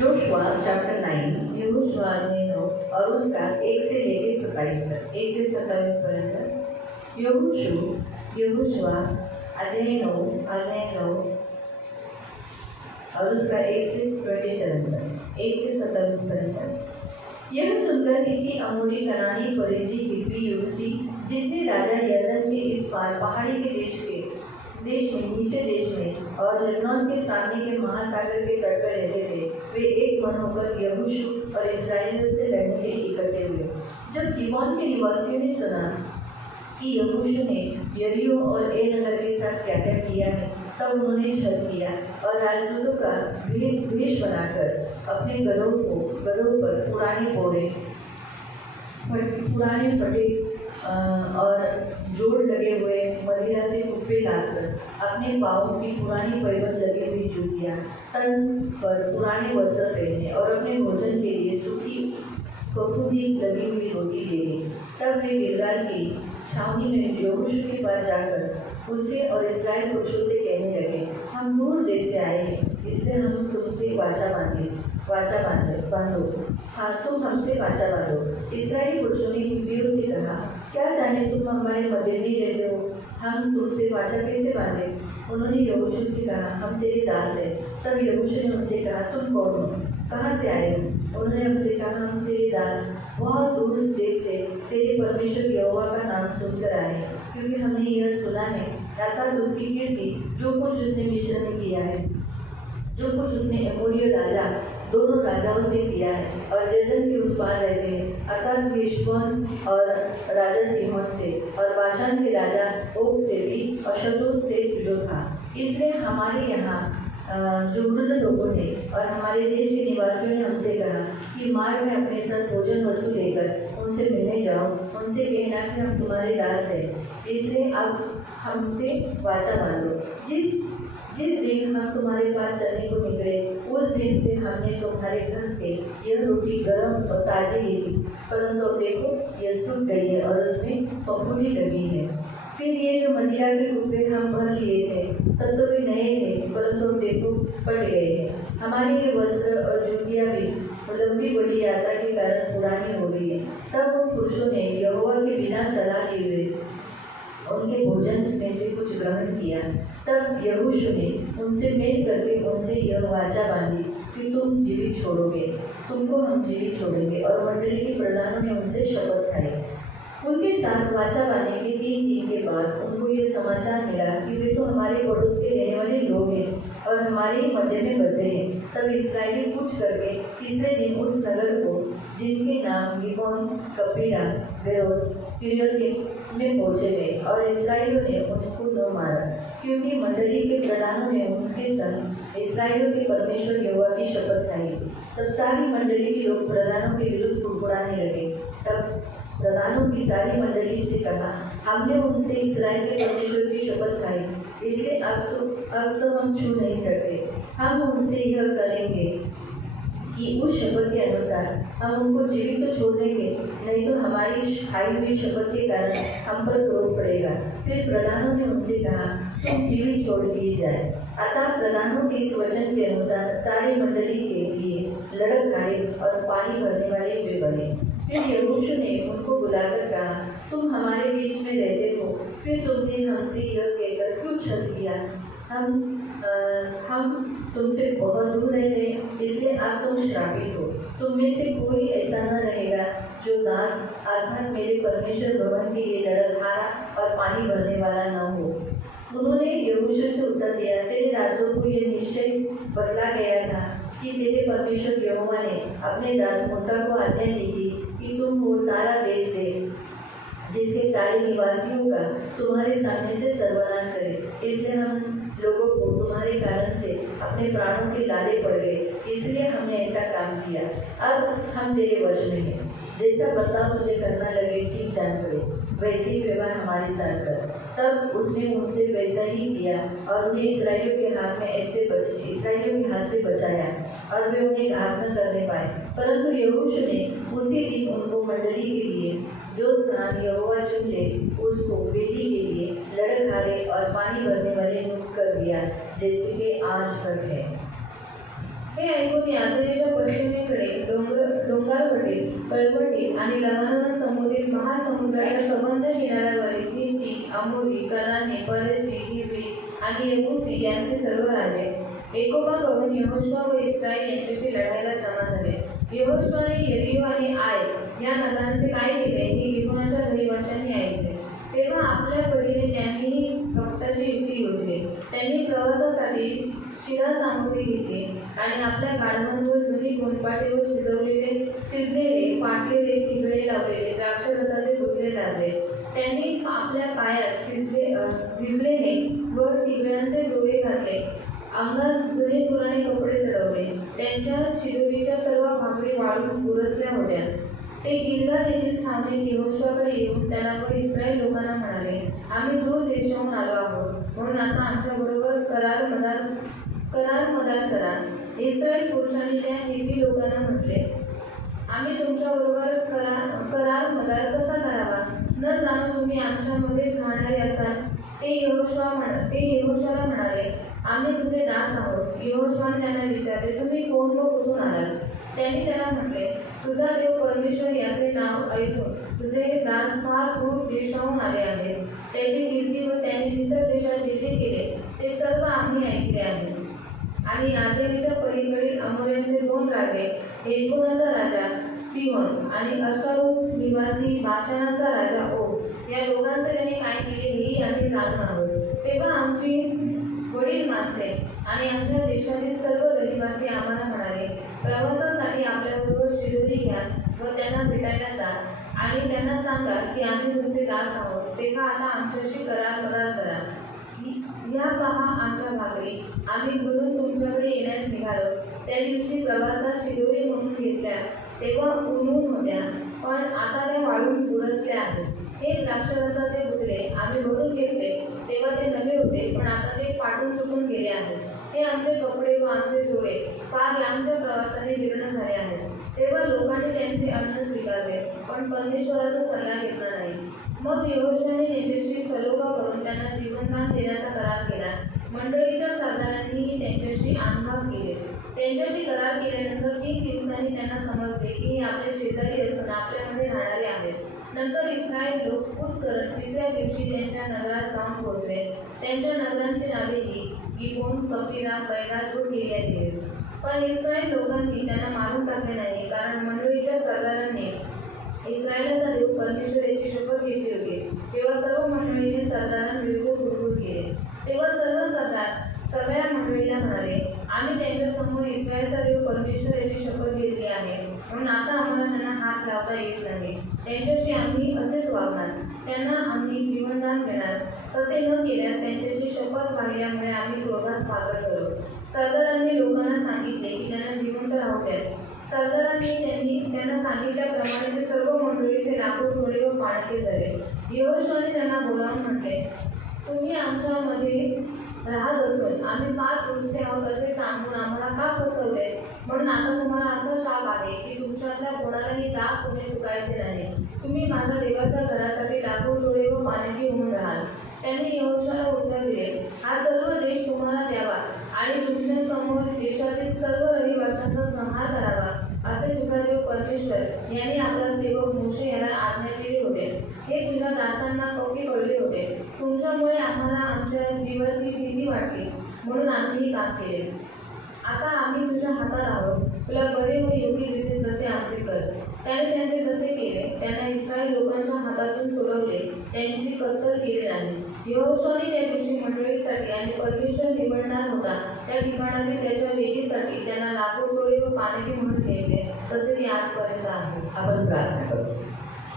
Joshua chapter 9 Yehoshua ने और उसका 1 से लेकर 27 तक 1 से 27 पर्यंत यहोशुआ अध्याय 9 और उसका 1 से 27 तक 1 से 27 पर्यंत। यह सुनकर कि अमोरी, कनानी, परिजी, हिब्बी, यबूसी जितने राजा यरदन के इस पार पहाड़ी के देश में नीचे देश में और लेबनान के सामने के महासागर के तट पर रहते थे, वे एक मन होकर यहोशू और इस्राएलियों से लड़ने के लिए इकट्ठे हुए। जब गिबोन के निवासियों ने सुना कि यहोशू ने यरीहो और ए नगर के साथ क्या क्या किया है, तब उन्होंने छल किया और राजदूतों का वेश बनाकर अपने गरों पर पुराने फटे और जोड़ लगे हुए मदिरा से कुप्पे लाकर अपने पाँवों की पुरानी पैबंद लगी हुई जूतियाँ, तन पर पुराने वस्त्र पहने और अपने भोजन के लिए सूखी फफूंदी लगी हुई रोटी ले ली। तब वे गिलगाल की छावनी में यहोशू के पास जाकर उसे और इस्राएल पुरुषों से कहने लगे, हम दूर देश से आए हैं, इससे हम तुमसे वाचा बांधो। हाँ, तुम हमसे वाचा बांधो। इस्राएली पुरुषों ने हिब्बियों से कहा, क्या जाने तुम हमारे मध्य नहीं रहते हो, हम तुमसे वाचा कैसे बांधे? उन्होंने यहोशू से कहा, हम तेरे दास हैं। तब यहोशू ने उनसे कहा, तुम कौन हो, कहाँ से आए हो? उन्होंने हमसे कहा, हम तेरे दास बहुत दूर देश से तेरे परमेश्वर यहोवा का नाम सुनकर आए, क्योंकि हमने यह सुना है अर्थात उसकी कीर्ति, जो कुछ उसने मिस्र में किया है, जो कुछ उसने एमोरिय राजा दोनों राजाओं से किया है और यरदन के उस पार रहते हैं, अर्थात हेशबोन और राजा सीहोन से और बाशान के राजा ओग से भी और शतूर से जो था। इसलिए हमारे यहाँ जो वृद्ध लोगों ने और हमारे देश के निवासियों ने हमसे कहा कि मार्ग में अपने साथ भोजन वस्तु लेकर उनसे मिलने जाओ, उनसे कहना कि हम तुम्हारे दास हैं, इसलिए अब हमसे वाचा बांधो। जिस दिन हम तुम्हारे पास चलने को निकले, उस दिन से हमने तुम्हारे घर से यह रोटी गर्म और ताजी ली थी, परंतु अब देखो यह सूख गई है और उसमें फफूंदी लगी है। फिर ये जो मदिरा के कुप्पे हम भर लिए थे, तब तो वे नए थे, परंतु अब देखो फट गए हैं। हमारे ये वस्त्र और जूतियाँ भी लंबी बड़ी यात्रा के कारण पुरानी हो गई है। तब उन पुरुषों ने यहोवा के बिना सलाह किए हुए उनके भोजन में से कुछ ग्रहण किया। तब यहोशू ने उनसे मेल करके उनसे यह वाचा बांधी कि तुम जीवित छोड़ोगे, तुमको हम जीवित छोड़ेंगे। और मंडली के प्रधानों ने उनसे शपथ खाई। उनके साथ वाचा बांधने के 3 दिन के बाद उनको यह समाचार मिला कि वे तो हमारे पड़ोस के रहने वाले लोग हैं और हमारे मध्य में बसे हैं। तब इस्राएली कूच करके तीसरे दिन उस नगर को, जिनके नाम गिबोन, कपीरा, बेरोत, किर्यत में पहुँचे थे, और इस्राएलियों ने उनको न मारा, क्योंकि मंडली के प्रधानों ने उनके संग इस्राएलियों के परमेश्वर यहोवा की शपथ खाई। तब सारी मंडली के लोग प्रधानों के विरुद्ध कुड़कुड़ाने लगे। तब प्रधानों की सारी मंडली से कहा, हमने उनसे इस्राएल के परमेश्वर की शपथ खाई, इसलिए अब तो हम छू नहीं सकते। हम उनसे यह करेंगे कि उस शपथ के अनुसार हम उनको जीवित तो छोड़ देंगे, नहीं तो हमारी खाई हुई शपथ के कारण हम पर क्रोध पड़ेगा। फिर प्रधानों ने उनसे कहा, तुम जीवित छोड़ दिए जाए। अतः प्रधानों के इस वचन के अनुसार सारी मंडली के लिए लड़कहारे और पानी भरने वाले वे बने। फिर यहोशू ने उनको बुलाकर कहा, तुम हमारे बीच में रहते हो, फिर तुमने हमसे यह कहकर क्यों छल किया? हम तुमसे बहुत दूर रहते हैं, इसलिए अब तुम श्रापित हो। तुम में से कोई ऐसा न रहेगा जो दास अर्थात मेरे परमेश्वर भवन के लिए लड़कहारा और पानी भरने वाला न हो। उन्होंने यहोशू से उत्तर दिया, तेरे दासों को यह निश्चय बतला गया था कि तेरे परमेश्वर यहोवा ने अपने दास मूसा को आज्ञा दी थी कि तुम वो सारा देश दे जिसके सारे निवासियों का तुम्हारे सामने से सर्वनाश करे। इसलिए हम लोगों को तुम्हारे कारण से अपने प्राणों के लाले पड़ गए, इसलिए हमने ऐसा काम किया। अब हम तेरे वश में हैं, जैसा बर्ताव तुझे करना लगे ठीक जान पड़े, वैसे ही व्यवहार हमारे साथ कर। तब उसने उनसे वैसा ही किया और उन्हें इस्राएलियों के हाथ से बचाया और वे उन्हें घात न करने पाए। परंतु यहोशू ने उसी दिन उनको मंडली के लिए जो स्थान यहोवा चुन ले, उसको वेदी के लिए लड़कहारे और पानी भरने वाले नियुक्त कर दिया, जैसे कि आज तक है। हे ऐकून यातनेच्या पश्चिमेकडे डोंगरवटी, कळवटी आणि लबानोन समुद्रील महासमुद्राच्या सबंध किनाऱ्यावरील हित्ती, अमोरी, कनानी, परजी, हिव्वी आणि यबूसी यांचे सर्व राजे एकोपा करून यहोशुआ व इस्रायल यांच्याशी लढायला जमा झाले. यहोशुआने यरीहो आणि आय या नगरांचे काय केले हे गिबोनाच्या रहिवाशांनी ऐकले. तेव्हा आपल्या परीने त्यांनीही कपटाची युक्ती योजली. त्यांनी प्रवासासाठी शिरा सामुग्री घेतली आणि आपल्या गाढवांवर जुनी गोंदपाटे व शिजलेले फाटलेले ठिगळे लावलेले द्राक्षरसाचे गुजरे लादले. त्यांनी आपल्या पायात झिजलेले व ठिगळ्यांचे जोडे घातले. अंगात जुने पुराणे कपडे चढवले. त्यांच्या शिदोरीच्या सर्व भाकरी वाळून बुरसल्या होत्या. ते गिलगाल येथील छावणीत यहोशुआकडे येऊन त्याला व इस्रायल लोकांना म्हणाले, आम्ही दूर देशाहून आलो आहोत, म्हणून आता आमच्याबरोबर करार मदार करा. इस्रायल पुरुषांनी त्या हिब्री लोकांना म्हटले, आम्ही तुमच्याबरोबर करार मदार कसा करावा, न जाणून तुम्ही आमच्यामध्येच राहणारे असाल. ते यहोशुआला म्हणाले, आम्ही तुझे दास आहोत. यहोशुआने त्यांना विचारले, तुम्ही कोण व कुठून आलात? त्यांनी त्याला म्हटले, तुझा देव परमेश्वर याचे नाव ऐकून तुझे दास फार दूर देशाहून आले आहेत. त्याची कीर्ती व त्याने मिस्र देशात जे जे केले ते सर्व आम्ही ऐकले आहे. आणि यादेनेच्या पलीकडील अमोऱ्यांचे 2 राजे, हेशबोनाचा राजा सिहोन आणि अश्तारोत निवासी बाशानाचा राजा ओग या दोघांचे त्याने काय केले हेही आम्ही जाणून आहोत. तेव्हा आमची वडील माणसे आणि आमच्या देशातील सर्व रहिवासी आम्हाला म्हणाले, प्रवासासाठी आपल्याबरोबर शिदोरी घ्या व त्यांना भेटायला जा आणि त्यांना सांगा की आम्ही तुमचे दास आहोत. तेव्हा आता आमच्याशी करार करा. या पहा आमच्या भाकरी, आम्ही घरून तुमच्याकडे येण्यास निघालो. त्या दिवशी प्रवासात शिदोरी म्हणून घेतल्या तेव्हा ऊनून होत्या, पण आता त्या वाळून बुरसल्या आहेत. हे द्राक्षरसाचे बुजले आम्ही भरून घेतले तेव्हा ते नवे होते, पण आता ते फाटून तुटून गेले आहेत. हे आमचे कपडे व आमचे जोडे फार लांबच्या प्रवासाने जीर्ण झाले आहेत. तेव्हा लोकांनी त्यांचे अन्न स्वीकारले, पण परमेश्वराचा सल्ला घेतला नाही. मग यहोशुआने त्यांच्याशी सलोखा करून त्यांना जीवनदान देण्याचा करार केला. मंडळीच्या सरदारांनीही त्यांच्याशी आंभाग केले. त्यांच्याशी करार केल्यानंतर 3 दिवसांनी त्यांना समजले की हे आपले शेजारी असून आपल्यामध्ये राहणारे आहेत. नंतर इस्रायल लोक कूच करत 3ऱ्या दिवशी त्यांच्या नगरात जाऊन पोहोचले. त्यांच्या नगरांची नावे ही गिबोन, कफिरा, बैलात व किर्यातयेआरीम. पण इस्रायल लोकांनी त्यांना मारून टाकले नाही, कारण मंडळीच्या सरदारांनी इस्रायलाचा देव परमेश्वर याची शपथ घेतली होती. तेव्हा सर्व मंडळीने सरदारांविरुद्ध कुरकुर केले. तेव्हा सर्व सरदार सगळ्या मंडळीला म्हणाले, आम्ही त्यांच्यासमोर इस्रायलचा देव परमेश्वर याची शपथ घेतली आहे, म्हणून आता आम्हाला त्यांना हात लावता येत नाही. त्यांच्याशी आम्ही असेच वागणार, त्यांना आम्ही जीवनदान देणार. तसे न केल्यास त्यांच्याशी शपथ वाढल्यामुळे आम्ही क्रोधात पागल ठरू. सरदारांनी लोकांना सांगितले की त्यांना जिवंत राहू द्या. सरदारांनी त्यांना सांगितल्याप्रमाणे ते सर्व मंडळीचे लाकूड तोडले व पाणके झाले. यहोशुआने त्यांना बोलावून म्हटले, तुम्ही आमच्यामध्ये राहत असून आम्ही फार दूरचे आहोत असे सांगून आम्हाला का फसवले? म्हणून आता तुम्हाला असा शाप आहे की तुमच्यातल्या कोणालाही दास होणे चुकायचे नाही. तुम्ही माझ्या देवाच्या घरासाठी लाकूड तोडे व पाणकी होऊन राहाल. त्यांनी यहोशुआला उत्तर दिले, हा सर्व देश तुम्हाला द्यावा आणि तुमच्यासमोर देशातील सर्व रहिवाशांचा संहार करावा, असे तुझा देव परमेश्वर यांनी आपला सेवक मोशे याला आज्ञा केली होते. हे तुझ्या दासांना पक्के कळले होते. तुमच्यामुळे आम्हाला आमच्या जीवाची भीती वाटली, म्हणून आम्ही हे काम केले. आता आम्ही तुझ्या हातात आहोत. तुला बरे व योग्य दिसेल तसे आमचे कर. त्याने त्यांचे तसे केले. त्यांना इस्रायल लोकांच्या हातातून सोडवले, त्यांची कत्तल केली नाही. यहोशुआने त्या दिवशी मंडळीसाठी आणि परमेश्वर निवडणार होता त्या ठिकाणातील त्याच्या वेदीसाठी त्यांना लाकूड तोडे व पाणकी म्हणून घेतले. तसे ते आजपर्यंत आहे. आपण प्रार्थना करू.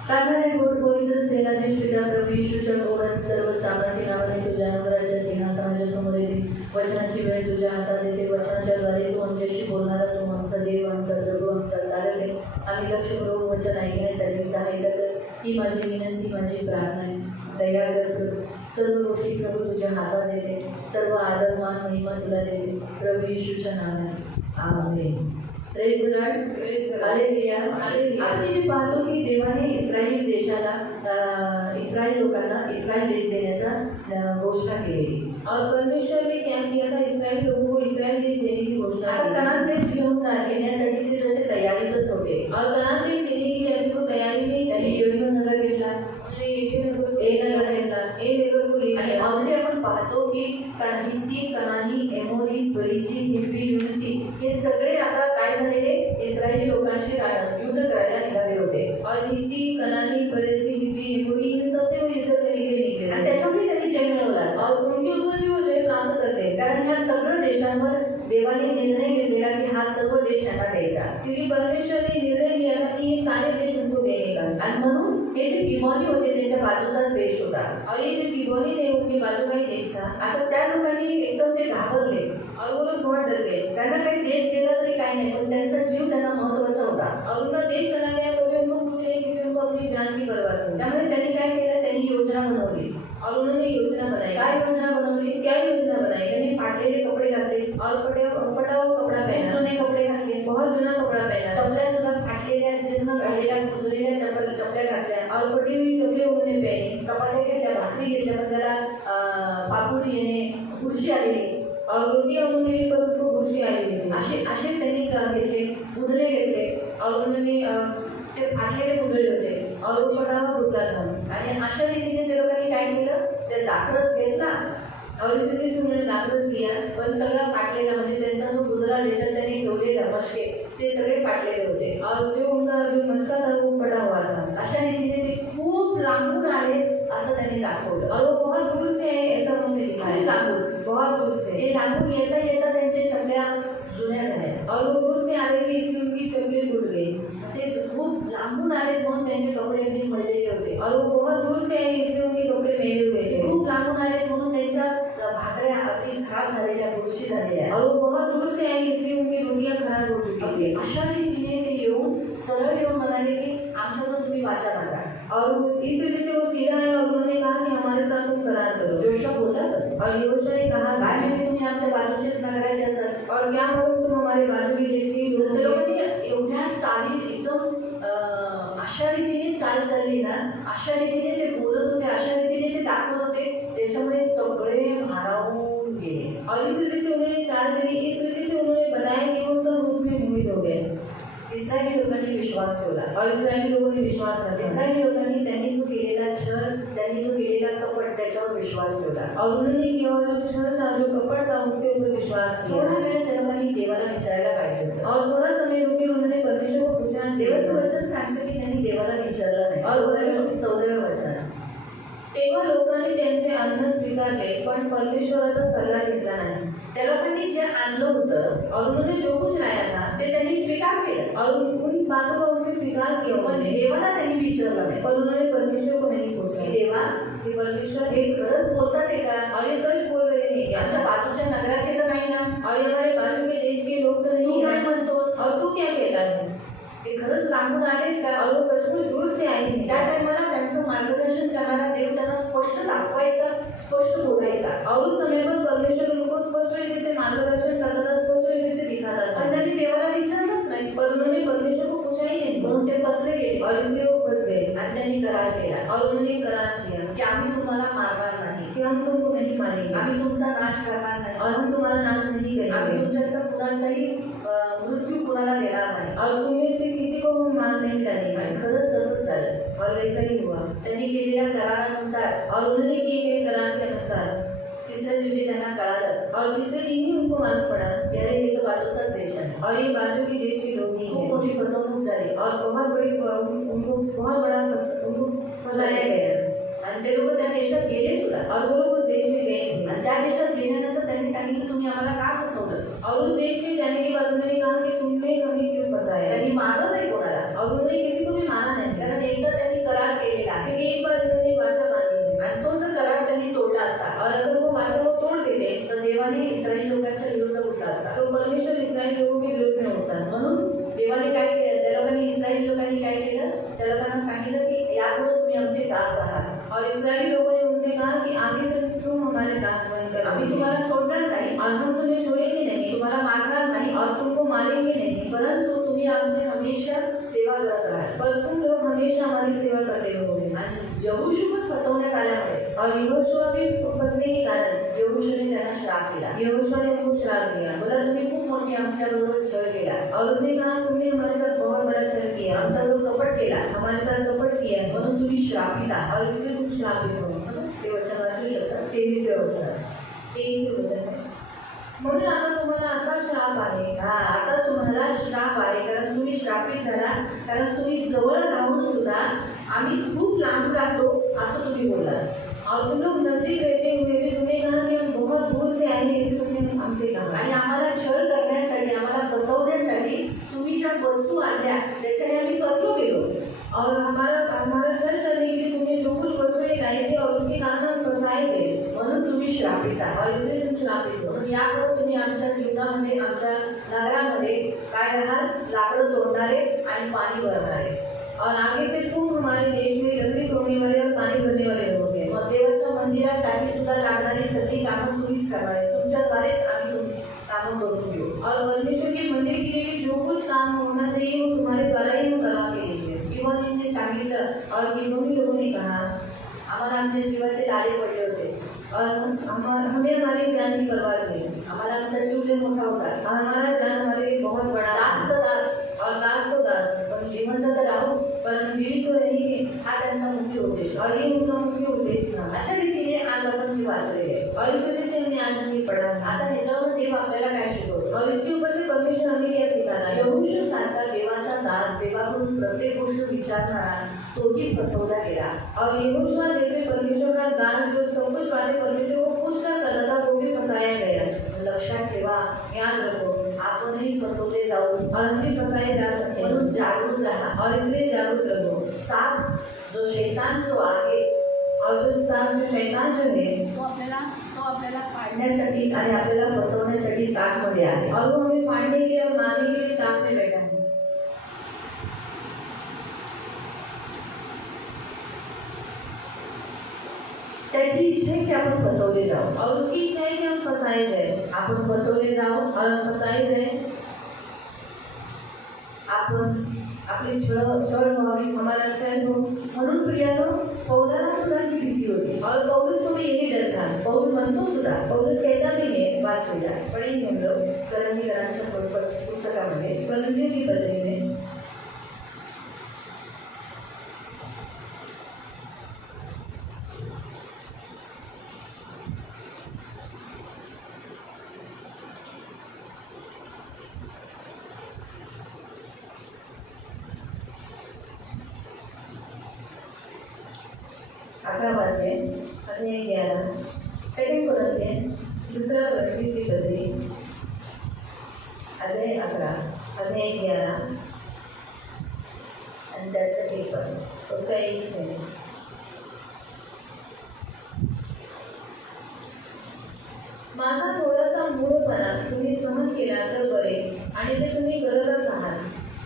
काढणारे गोड पवित्र सेनाधीश पिता प्रभू येशूच्या गोडात सर्व सामर्थ्य नावाने तुझ्या नगराच्या सिंहासनाच्या समोर येते. वचनाची वेळ तुझ्या हातात येते. वचनाच्या द्वारे तू आमच्याशी बोलणारा तू आमचा देव, आमचा प्रभू, आमचा तारक आहे. आम्ही लक्ष करून वचन ऐकण्यासाठी सहाय्य कर. ही माझी विनंती, माझी प्रार्थना आहे. दया कर. सर्व गोष्टी प्रभू तुझ्या हातात येते. सर्व आदर, मान, महिमा तुला देते. प्रभू येशूच्या नावाने amen. Praise the Lord. Hallelujah. आपण पाहतो की देवाने इस्रायल लोकांना इस्रायल देश देण्याचा घोषणा केलेली. और परमेश्वर ने क्या किया था, इस्राएली लोगों को इस्राएल देश देने की घोषणा आता की। कनान देश घेण्यासाठी ते जसे तयारीतच होते. और कनान देश देने के लिए अभी वो तैयारी नहीं त्यांनी करी. यरीहो नगर घेतला, उन्होंने ये नगर ए नगर घेतला. को ले आणि लिया. ऑलरेडी आपण पाहतो की हित्ती, कनानी, एमोरी, परिजी, हिब्बी, युनसी हे सगळे आता काय झालेले, इस्रायली लोकांशी युद्ध करायला निघाले होते. और हित्ती, कनानी, परिजी, हिब्बी, एमोरी इन सबसे वो युद्ध करने के लिए निकले. आणि त्याच्यामुळे त्यांनी जय मिळवला असता. और उनके ऊपर भी वो जय प्राप्त करते. कारण ह्या सगळ्या देशांवर देवाने निर्णय घेतलेला की हा सर्व देश यांना द्यायचा. क्योंकि परमेश्वर ने निर्णय लिया था कि ये सारे देश उनको देने का. आणि म्हणून हे जे बिमोनी होते त्यांच्या बाजूचा देश होता. और ये जो गिबोनी थे उसके बाजू का ही देश था. आता त्या लोकांनी एकदम ते घाबरले. और वो लोग बहुत डर गए. त्यांना काही देश गेला तरी काही नाही, पण त्यांचा जीव त्यांना महत्वाचा होता. और उनका देश चला गया तो भी उनको कुछ नहीं, क्योंकि उनको अपनी जान की परवाह थी. त्यामुळे त्यांनी काय केलं, त्यांनी योजना बनवली. और उन्होंने योजना बनाई. काय योजना बनवली, क्या योजना बनाई? त्यांनी फाटलेले कपडे घातले और फटा हुआ कपड़ा पहना. जुने कपडे घातले, बहुत जुना कपड़ा पहना. चपल्या सुद्धा फाटलेल्या, जीर्ण झालेल्या, कुजलेल्या चपल्या घातल्या. और फटी हुई चपले उन्होंने पहनी. चपात्या घेतल्या, भाकरी घेतल्या, पण त्याला पापुडी येणे, खुर्शी आलेली. और रोटियां उन्होंने ली पर उसको खुशी आई हुई थी. असे त्यांनी घेतले, बुदले घेतले. और उन्होंने ते फाटलेले बुदळे होते और वो फटा हुआ पुतला था. आणि अशा रीतीने ते लोकांनी काय केलं, ते लाकडच घेतला. और इसी तरह से उन्होंने लाकड़स किया. पण सगळं फाटलेला, म्हणजे त्यांचा जो बुदरा ज्याच्यात त्यांनी ठेवलेला मशके ते सगळे फाटलेले होते. और जो उनका जो मस्का था वो फटा हुआ था. अशा रीतीने ते खूप लांबून आले असं त्यांनी दाखवलं. और वो बहुत दूर से आए ऐसा उन्होंने दिखाया. लांबून, बहुत दूर से. ते लांबून येता येता त्यांच्या चपल्या जुन्या झाल्या. और वो दूर से आ रहे थे इसलिए उनकी चप्पलें टूट गई. ते खूप लांबून आले म्हणून त्यांचे कपडे अगदी मळलेले होते. और वो बहुत दूर से आए इसलिए उनके कपड़े मैले हुए थे. खूप लांबून आले म्हणून त्यांच्या भाकऱ्या अगदी खराब झालेल्या, बुरशी झालेल्या. और वो बहुत दूर से आए इसलिए उनकी रोटियां खराब हो चुकी अगदी थी. अशा रीतीने ते येऊन सरळ येऊन म्हणाले की आमच्याकडून तुम्ही वाचा मागा. और इस वजह से वो सीधा आए और उन्होंने कहा कि हमारे साथ तुम करार करो. जोशुआ बोलला तर, और योशुआ ने कहा काय म्हणजे तुम्ही आमच्या बाजूचेच नगराचे असाल. और क्या मालूम तुम हमारे बाजू के देश के लोग ते हो. लोकांनी एवढ्या चाली एकदम अशा रीतीने चालली ना, अशा रीतीने ते बोलत होते, अशा रीतीने ते दाखवत होते, त्याच्यामुळे सगळे भारावून गेले. और इस वजह से उन्होंने चाल चली. इस वजह से उन्होंने बताया कि वो सब उसमें मोहित हो गए. इस्रायली लोकांनी विश्वास ठेवला. और इस्राएली लोगों ने विश्वास रखा. इस्रायली लोकांनी त्यांनी जो केलेला छळ, त्यांनी जो केलेला कपट त्याच्यावर विश्वास ठेवला. और उन्होंने किया हुआ जो छल था, जो कपट था, उसके ऊपर विश्वास थोडा किया. वेळ त्या लोकांनी देवाला विचारायला पाहिजे होतं. और थोड़ा समय रुके उन्होंने परमेश्वर को पूछना चाहिए. देवाचं वचन सांगतं की त्यांनी देवाला विचारलं नाही. और 14व्या वचनात तेव्हा लोकांनी त्यांचे अन्न स्वीकारले पण परमेश्वराचा सल्ला घेतला नाही. त्या लोकांनी जे आणलं होतं और उन्होंने जो कुछ लाया था ते त्यांनी स्वीकार केलं, और उन बातों का उसने स्वीकार किया. पण उन्होंने देवाला त्यांनी विचारलं नाही पर उन्होंने परमेश्वर को नहीं पूछा की देवा कि परमेश्वर हे खरंच बोलतात आहे का, और ये सच बोल रहे हैं क्या, आमच्या बाजूच्या नगराचे तर नाही ना, और ये हमारे बाजू के देश के लोग तो तू नहीं काय है. म्हणतोस, और तू क्या कहता है. हे खरंच लांबून आले का. और वो सचमुच दूर से आए थे. त्या टायमाला त्यांचं मार्गदर्शन करणारा देव त्यांना स्पष्ट दाखवायचा, स्पष्ट बोलायचा. और उस समय पर परमेश्वर उनको स्पष्ट रीति से मार्गदर्शन करता था, स्पष्ट रीति से दिखाता था. पण त्यांनी देवाला विचारलंच नाही, पर उन्होंने परमेश्वर को पूछा ही नहीं. म्हणून ते फसले गेले. और इसलिए वो फंस गए. आणि त्यांनी करार केला और उन्होंने करार किया की आम्ही तुम्हाला मारणार नाही, कि हम तुमको नहीं मारेंगे आम्ही तुमचा नाश करणार नाही, और हम तुम्हारा नाश नहीं आम्ही करेंगे तुमच्याचा कुणाचाही मृत्यू कुणाला देणार नाही. और तुम में से किसी को हम मार नहीं डालेंगे. आणि खरंच तसंच झालं. और वैसा ही हुआ. त्यांनी केलेल्या करारानुसार और उन्होंने किए गए करार के अनुसार तिसऱ्या दिवशी त्यांना कळालं और तीसरे दिन ही उनको मालूम पड़ा की अरे हे तर बाजूचाच देश आहे. और ये बाजू के देश के लोग ही खूप हैं. मोठी फसवणूक झाली और बहुत बड़ी उनको बहुत बड़ा उनको फंसाया गया. आणि ते लोक त्या देशात गेले सुद्धा. और वो लोग उस देश में गए थे. आणि त्या देशात गेल्यानंतर त्यांनी सांगितलं तुम्ही आम्हाला का फसवलं. और उस देश में जाने के बाद उन्होंने कहा कि तुमने हमें क्यों फंसाया. त्यांनी मारलं नाही कोणाला, और उन्होंने किसी को भी मारा नहीं. कारण एकदा त्यांनी करार केलेला आहे. क्योंकि एक बार उन्होंने वाचा बांधी थी. आणि तो जर करार त्यांनी तोडला असता और अगर वो वाचा वो तोड़ देते तर देवाने इस्रायली लोकांच्या विरुद्ध उठला असता. तो परमेश्वर इस्राएल लोगों के विरुद्ध में होता. म्हणून देवाने काय केलं, त्या लोकांनी इस्रायली लोकांनी काय केलं, त्या लोकांना सांगितलं की यापुढे तुम्ही आमचे दास आहात. और इस्राएली लोगों ने उनसे कहा कि आगे से तुम हमारे दास बनकर आम्ही तुम्हाला सोडणार नाही, और हम तुम्हें छोड़ेंगे नहीं तुम्हाला मारणार नाही, और तुमको मारेंगे नहीं. परंतु तुम्ही आमची हमेशा सेवा करत राहाल. पर तुम लोग हमेशा हमारी सेवा करते रहोगे. आणि यहोशू पण फसवण्यात आल्यामुळे और यहोशुआ भी फंसने के कारण यहोशूने त्यांना श्राप दिला. यहोशुआ ने खूब श्राप दिया बोला तुम्ही खूप मोठी आमच्याबरोबर छळ केला, और उसने कहा तुमने हमारे साथ बहुत बड़ा छल किया, आमच्याबरोबर कपट केला, हमारे साथ कपट किया है, म्हणून तुम्ही श्रापित आहात. और इसलिए तुम श्रापित हो. ते वचन वाचू शकता 23 वचन. 23 वचन आहे. म्हणून आता तुम्हाला असा श्राप आहे. आता तुम्हाला श्राप आहे, कारण तुम्ही श्रापित झाला, कारण तुम्ही जवळ राहून सुद्धा आम्ही खूप लांब राहतो असं तुम्ही बोललात. और तुम लोग नजदीक रहते हुए भी तुमने कहा कि हम बहुत दूर से आए हैं, ऐसे तुमने हमसे कहा. आणि आम्हाला छळ करण्यासाठी, आम्हाला फसवण्यासाठी तुम्ही ज्या वस्तू आणल्या त्याच्याने आम्ही फसलो गेलो. और हमारा छल करने के लिए तुमने जो कुछ वस्तुएं लाई थी और उसके कारण हम फंसाए गए, म्हणून तुम्ही श्रापित आहात. और इसलिए तुम श्रापित हो. म्हणून यापुढे तुम्ही आमच्या जीवनामध्ये, आमच्या नगरामध्ये काय राहाल? लाकडं तोडणारे आणि पाणी भरणारे. और आगे से तुम हमारे देश में लकड़ी तोड़ने वाले और पानी भरने वाले रहोगे. मग देवाच्या मंदिरासाठी सुद्धा लागणारी सगळी कामं तुम्हीच करणार आहे. तुमच्याद्वारेच आम्ही तुमची कामं करून घेऊ. और परमेश्वर के मंदिर के लिए भी जो कुछ काम होना चाहिए वो तुम्हारे द्वारा ही हम करवा के लेंगे. गिबोनीने सांगितलं, और गिबोनी लोगों ने कहा आम्हाला आमच्या जीवाचे लाले पडले होते, और हमें हमारी जान की परवाह थी. आम्हाला आमचा जीव लय मोठा होता, हमारा जान हमारे लिए बहुत बड़ा दास था. तर दास, और दास तो दास, पण जिवंत तर राहू, पर हम जीवित तो रहेंगे. हा त्यांचा मुख्य उद्देश. और ये उनका मुख्य उद्देश्य था. अशा रीतीने आज आपण हे वाचलेले आहे. और इस वजह से हमने आज भी पढ़ा. आता ह्याच्यावर देव आपल्याला काय शिकवतो? और इसके ऊपर से परमेश्वर हमें क्या सिखाना है. यहोशू सारखा देवाचा दास, देवाकडून प्रत्येक गोष्ट विचारणारा, तोही फसवला गेला. और यहोशुआ जैसे परमेश्वर का दास जो सब कुछ बातें परमेश्वर को पूछकर करता था वो भी फंसाया गया. लक्षात ठेवा, याद रखो आपणही फसवले जाऊ, और हम भी फंसाए जा सकते हैं. म्हणून जागरूक राहा. और इसलिए जागरूक रहो. साप जो शैतान जो आहे, और जो सांप जो शैतान जो है तो आपल्याला पाडण्यासाठी आणि आपल्याला फसवण्यासाठी ताकमध्ये आहे. और वो हमें फाड़ने के लिए और मारने के लिए ताक में बैठा है. त्याची इच्छा आहे की आपण फसवले जाऊ. और उसकी इच्छा है कि हम फंसाए जाए. आपण फसवले जाऊ, और हम फंसाए जाए. आपण आपली छळ व्हावी, हमारा क्षय हो. म्हणून प्रियानो पौलाला सुद्धा ही भीती होती. और पौलुस को भी यही डर था. पौल म्हणतो सुद्धा, पौलुस कहता भी है, वाचूया पढ़ेंगे हम लोग करंदीकरांच्या पुस्तकामध्ये कलंजियों की पत्री में. अध्याय 11 सेकंड कोरिन्थियन दूसरा कोरिन्थियों की पत्री अध्याय 11 अध्याय 11 आणि त्याचं एक पण उसका एक है. माझा थोडासा मूळपणा तुम्ही सहन केला तर बरे, आणि ते तुम्ही करतच आहात.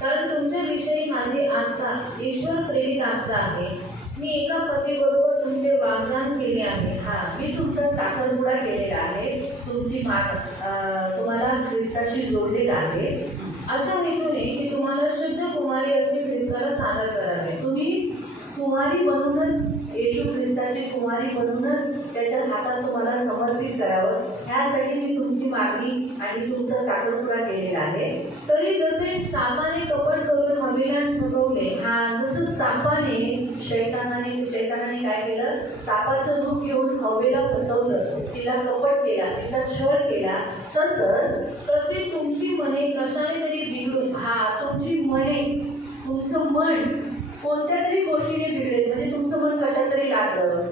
कारण तुमच्याविषयी माझी आस्था ईश्वर प्रेरित आस्था आहे. मी एका पतीबरोबर तुमचे वाग्दान केले आहे. मी तुमचा साखरपुडा केलेला आहे, तुमची तुम्हाला ख्रिस्ताशी जोडलेला आहे, अशा हेतूने की तुम्हाला शुद्ध कुमारी असे ख्रिस्ताला सादर करावे. तुम्ही कुमारी बनूनच, येशू ख्रिस्ताची कुमारी बनूनच त्याच्या हातात तुम्हाला समर्पित करावं, ह्यासाठी मी तुमची मागणी आणि तुमचा साखरपुडा केलेला आहे. तरी जसे सापाने कपट करून हवेला ठगवले, जसं शैतानाने काय केलं? सापाचं रूप घेऊन हवेला फसवलं, तिला कपट केला, तिचा छळ केला. तसे तुमची मने कशाने तरी बिघडून, तुमची मने, तुमचं मन कोणत्या तरी गोष्टीने बिघडेल. म्हणजे तुमचं मन कशात तरी लागलं,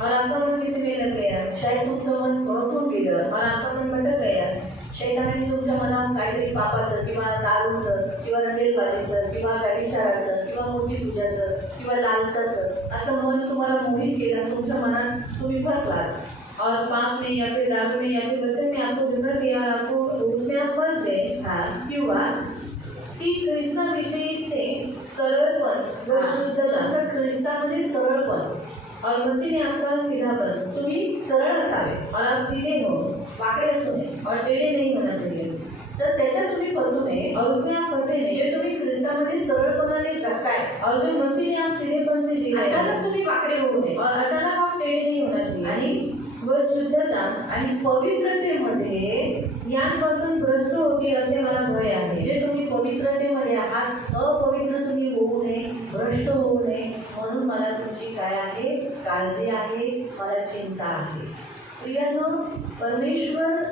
और आपका मन किसी में लग गया. शायद तुमचं मन भडकून गेलं, और आपका मन भटक गया. शैतानाने तुमच्या मनात काहीतरी पापाचं किंवा दारूचं किंवा रंगेलबाजीचं किंवा व्यभिचाराचं किंवा मोठी पूजाचं किंवा लालचाचं असं मन तुम्हाला मोहित केलं. तुमच्या मनात तुम्ही फसलात. और पाप में या फिर दारू में या फिर वचन में आपको झुकड़ दिया और आपको उसमें आप फंस गए. किंवा ती ख्रिस्ताविषयीचे सरळपण व शुद्धता, ख्रिस्तामध्ये सरळपण, और मसीह में आपका सीधापन, तुम्ही सरळ असावे और आप सीधे हो, वाकडे असू नये, और टेढ़े नहीं होना चाहिए. तर त्याच्यात तुम्ही फसू नये. और उसमें आप फंसे नहीं. जे तुम्ही ख्रिस्ता त्याच्यामध्ये सरळपणाने जगताय और जो मसीह में आप सीधेपन से जी रहे हैं अचानक तुम्ही वाकडे होऊ नये और अचानक आप टेढ़े नहीं होना चाहिए आणि व शुद्धता आणि पवित्रतेमध्ये यांपासून भ्रष्ट होती असे मला भय आहे. जे तुम्ही पवित्रतेमध्ये आहात अपवित्र तुम्ही होऊ नये भ्रष्ट होऊ नये म्हणून मला तुमची काय आहे काळजी आहे मला चिंता आहे. प्रियानो परमेश्वर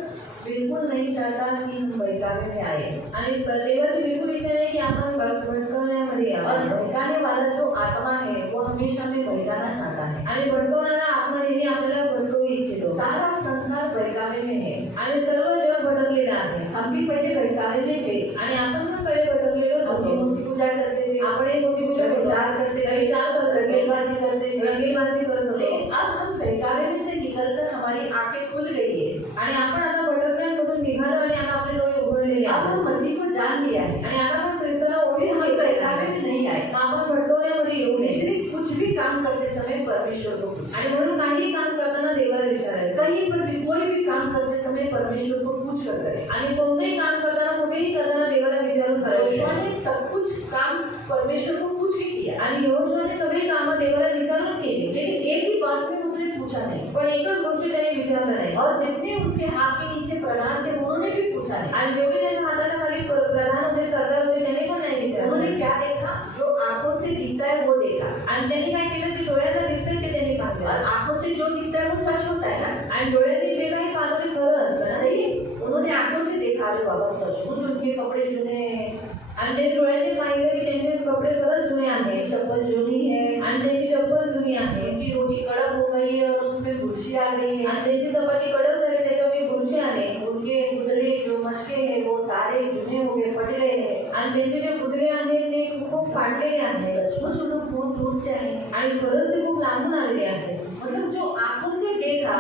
बिल्कुल नहीं चाहता कि हम बहकावे में आए आणि देवाची बिलकुल इच्छा नाही की आपण भटकवण्यामध्ये और यावं. भटकाने वाला जो आत्मा है वो हमेशा में बहकाना चाहता है. आणि भटकवणारा आत्मा नेहमी आपल्याला भटकवू इच्छितो. सारा संसार बहकावे में है. आणि सर्व जग भटकलेलं आहे. हम भी पहले बहकावे में थे. आणि आपण पण पहिले भटकलेलो हम भी होतो. मूर्ति पूजा करते थे. आपण मूर्ती पूजा विचार करते थे. विचार करत होते. रंगेबाजी करते थे. रंगीबाजी करत होते. लेकिन अब हम बहकावे में से निकलकर हमारी आंखें खुल गई है. आणि आपण आता भटकण्यामधून निघालो आणि आता आपले डोळे उघडलेले अब आहेत. हम मसीह को जान लिया है. आणि आता आपण ख्रिस्ताला ओळखून हम घेतलेलं बहकावे आहे. में नहीं आए. मग आपण भटकवण्यामध्ये येऊ नये. इसलिए कुछ भी काम करते समय परमेश्वर को पूछे. आणि म्हणून काही काम करताना देवाला विचारायचं. कहीं पर भी कोई भी काम करते समय परमेश्वर को पूछ कर करें. आणि कोणतेही काम करताना कुठेही करताना देवाला विचारून यहोशू करायचं. ने सब कुछ काम परमेश्वर को पूछ के किया. आणि यहोशूने सगळी कामं देवाला विचारून केली. लेकिन एक ही बात में उसने पूछा नहीं. पण एकच गोष्टी त्याने विचारलं नाही. और जितने उसके हाथ के नीचे प्रधान थे उन्होंने भी पूछा नहीं. आणि जेवढे त्याच्या हाताच्या खाली प्रधान होते सरदार होते त्याने पण नाही उन्होंने विचारलं. क्या देखा? जो आंखों से दिखता है वो देखा. आणि त्यांनी काय केलं जे डोळ्यांना दिसते ते त्यांनी और पाहिलं. आंखों से जो दिखता है वो सच होता है ना. आणि डोळ्यांनी जे काही पाहिलं ते खरं असतं ना. सही. उन्होंने आंखों से देखा अरे बाबा सचमुच उनके कपड़े जुने आणि ते डोळ्यांनी पाहिलं की त्यांचे कपडे खरंच जुने आहेत. चप्पल जुनी है. आणि त्यांची चप्पल जुनी आहे. उनकी रोटी कड़क हो गई है और उसमें बुरशी आ गई है. आणि त्यांची चपाती कडक झाली त्याच्यावर बुरशी आले. उनके गुदरे जो मशके हैं वो सारे जुने हो गए फटले हैं. आणि त्यांचे जे कुत्रे आहेत ते खूप फाटलेले आहेत. सचमुच उन लोग दूर दूर से आए. आणि खरंच ते खूप लांबून आलेले आहेत. मतलब जो आंखों से देखा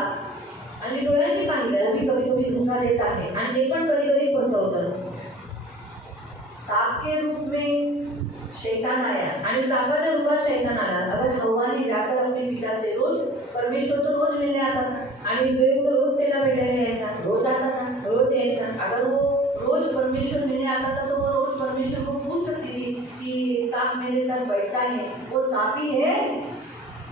आणि डोळ्यांनी वो पाहिलं भी कभी कभी धोखा देता है. आणि ते पण कधी कधी फसवतं. सांप के रूप में शैतान आया. आणि सापाच्या रूपात शैतान आला. अगर हवा ने जाकर अपने पिता से रोज परमेश्वर तो रोज मिलने आता था. आणि देव तो रोज त्याला भेटायला यायचा. रोज आता था. रोज यायचा. अगर वो रोज परमेश्वर मिलने आता था तो वो रोज परमेश्वर को पूछ सकती थी कि सांप मेरे साथ बैठता है वो सांप ही है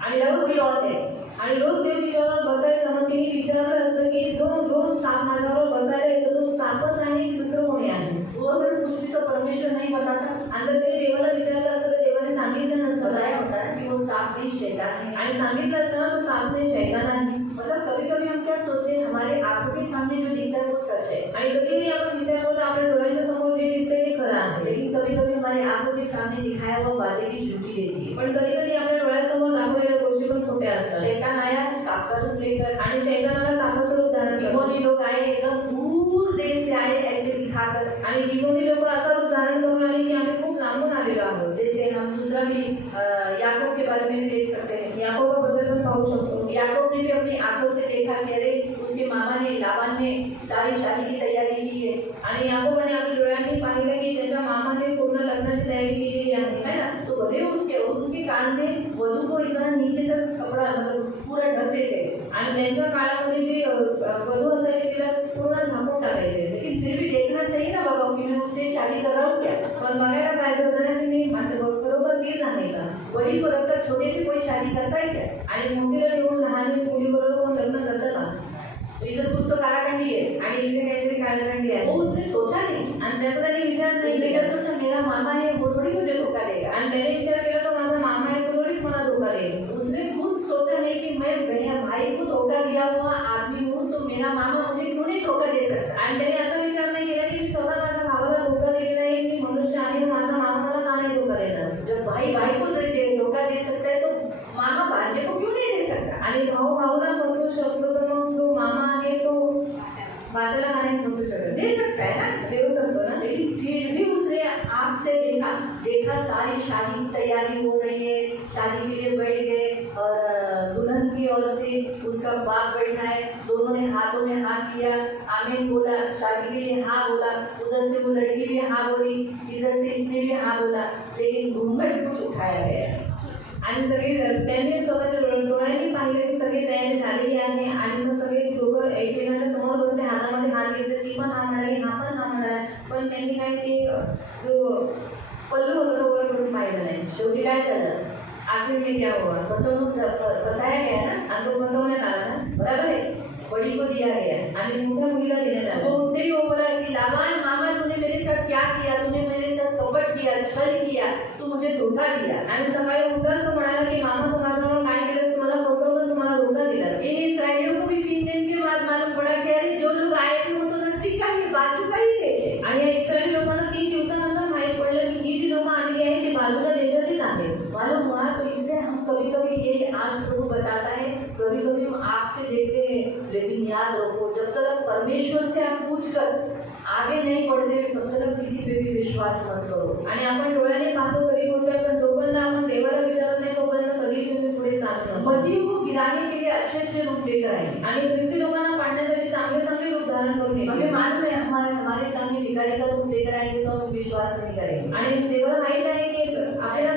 आणि या रोज कोई और है. आणि रोज देव तिच्यावर बसायचं. मग तिने विचारलं असतं की रोज साप माझ्यावर बसायला येतो तो सापच आहे की दुसरं कोणी आहे. वो अगर कुछ भी तो परमेश्वर नहीं बताता. आणि जर त्याने देवाला विचारलं असतं तर देवाने सांगितलं नसतं. बताया होता है कि वो सांप भी शैतान है. आणि सांगितलं असतं ना तो साप नाही शैतान आहे. मतलब कभी कभी हम क्या सोचते हैं हमारे आंखों के सामने जो दिखता है वो सच है. आणि कधीही आपण विचार करतो आपल्या डोळ्यांच्या समोर जे दिसते ते खरं आहे. लेकिन कभी कभी हमारे आंखों के सामने दिखाया हुआ बातें भी झूठी रहती है. पण कधी कधी आपल्या डोळ्यासमोर दाखवलेल्या गोष्टी पण खोट्या असतात. शैतान आया सांप का रूप लेकर. आणि शैतानाला सापाचं रूप धारण करतो. गिबोनी लोग आए एकदम दूर देश से आए ऐसे दिखाकर. आणि गिबोनी लोक असा रूप धारण करून आले की आम्ही खूप लांबून आलेलो आहोत. जैसे हम दूसरा भी याकूब के बारे में भी देख सकते हैं. याकोबाबद्दल पण पाहू शकतो. याकूब ने भी अपनी आंखों से देखा कि अरे उसके मामा ने लाबान ने सारी शादी की तैयारी की है. आणि याकोबाने आपल्या डोळ्यांनी पाहिलं की त्याच्या मामाने पूर्ण लग्नाची तयारी केलेली आहे. है ना. तो भले उसके उनके कान से वधू को इतना नीचे तक कपड़ा मतलब पूरा ढकते थे. आणि त्यांच्या काळामध्ये जे वधू असायचे तिला पूर्ण झाकून टाकायचे. लेकिन फिर भी देखना चाहिए ना बाबा कि मैं उससे शादी कर रहा हूँ क्या. पण बघायला पाहिजे होतं ना की मी बरोबर तीच आहे का. बड़ी को रखकर छोटे से कोई शादी करता है क्या. आणि मोठीला ठेवून लहान मुलीबरोबर कोण लग्न करतं का. तो इधर कुछ तो काराखंडी है. आणि इथे काहीतरी काळखंडी आहे. वो उसने सोचा नहीं. आणि त्याचा त्याने विचार नाही उसने केला. क्या सोचा मेरा मामा है वो थोड़ी मुझे धोखा देगा. आणि त्याने विचार केला तो माझा मामा आहे तो थोडीच मला धोका देईल. उसने खुद सोचा नहीं कि मैं भाई को धोखा दिया हुआ आदमी हूँ तो मेरा मामा मुझे क्यों नहीं धोखा दे सकता. आणि त्याने असा विचार नाही केला की मी स्वतः माझ्या भावाला धोका दिलेला आहे. मी मनुष्य आहे माझा मामा मला का नाही धोका देणार. जब भाई भाई को धोखा दे सकता है तो मामा भांजे को क्यों नहीं दे सकता. आणि भाऊ भाऊला फसवू शकतो तर मग जो मामा आहे तो भाच्याला का नाही फसवू शकत. दे सकता है ना. देऊ शकतो ना. लेकिन फिर भी उसने आपसे देखा सारी शादी की तैयारी हो रही है. शादी के लिए बैठ गए और दुल्हन की ओर से उसका बाप बैठा है. दोनों ने हाथों में हाथ किया आमीन बोला. शादी के लिए हाँ बोला. उधर से वो लड़की भी हाँ बोली. इधर से इसने भी हाँ बोला. लेकिन घूंघट कुछ उठाया गया. आणि सगळे त्यांनी स्वतःच्या डोळ्यांनी पाहिलं की सगळी तयारी झालेली आहे. आणि मग सगळे दोघं एकमेकांच्या समोर बसले हातामध्ये हात घेतले. ती पण हा म्हणाली हा पण हा म्हणाला. पण त्यांनी काय ते जो पल्लू वगैरे वगैरे करून पाहिलं नाही. शेवटी काय झालं, आखिर में क्या हुआ, फसाया गया ना, आणि तो फसवण्यात आला ना, बराबर आहे. बड़ी को दिया गया आणि मोठ्या मुलीला देण्यात आला. तो उठते ही वो बोला कि लाबान मामा तूने मेरे साथ क्या किया, तूने मेरे साथ कपट किया, छल किया, तू मुझे धोखा दिया. आणि सकाळी उठताच तो म्हणाला की मामा तू माझ्यावर काय केलं, तुम्हाला फसवलं, तुम्हाला धोका दिला. इन इस्राएलियों को भी 3 दिन के बाद मालूम पड़ा कि अरे जो लोग आए थे वो तो नजदीक का ही बाजू का ही देश है. आणि या इस्रायली लोकांना 3 दिवसानंतर माहित पडलं की ही जी लोक आली आहेत ती बाजूच्या देशाचीच आहेत. मालूम हुआ. तो इसलिए हम कभी कभी ये आज प्रभु बताता है, कभी कभी हम आपसे देखते हैं, लेकिन याद रखो जब तक परमेश्वर से आप पूछ कर आगे नहीं बढ़ते तब तक किसी पे भी विश्वास मत करो. आणि आपण डोळ्याने पाहतो खरी गोष्ट आहे, पण जोपर्यंत आपण देवाला विचारत नाही तोपर्यंत कधी तुम्ही पुढे चालत नाही. मसीह को गिराने के लिए अच्छे अच्छे रूप लेकर आए आणि ख्रिस्ती लोकांना पाडण्यासाठी चांगले चांगले रूप धारण करून येते. हमें मालूम है हमारे सामने भिखारी का रूप लेकर आएंगे तो हम विश्वास नहीं करेंगे. आणि देवाला माहित आहे की आपल्याला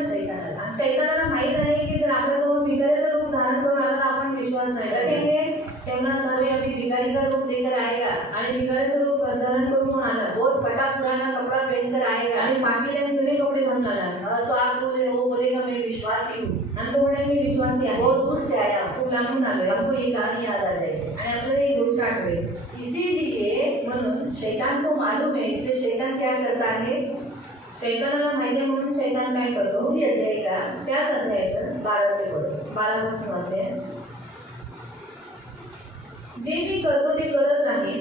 शैतानाला माहित आहे की जर आपल्यासमोर भिकारीचं रूप धारण करून आला तर आपण विश्वास नाही करेंगे. तेव्हा तो अभी भिखारी का रूप लेकर आएगा आणि भिकारीचं रूप धारण करून आला, बहुत फटा पुराना कपड़ा पहनकर आएगा आणि पाटील जुने कपडे घालून आला, तो आप वो बोलेगा मैं विश्वासी हूँ. आणि तो म्हणे मी विश्वासी आहे, बहुत दूर से आया, खूप लांबून आलोय. हमको ये कहानी याद आ जाएगी आणि आपल्याला एक गोष्ट आठवेल. इसीलिए म्हणून शैतान को मालूम है, इसलिए शैतान क्या करता है, शैतानाला माहिती आहे म्हणून शैतान काय करतो, उसी अध्याय का त्याच अध्यायाचं 12 से पढो, 12 पासून वाचते. जे मी करतो ते करत नाही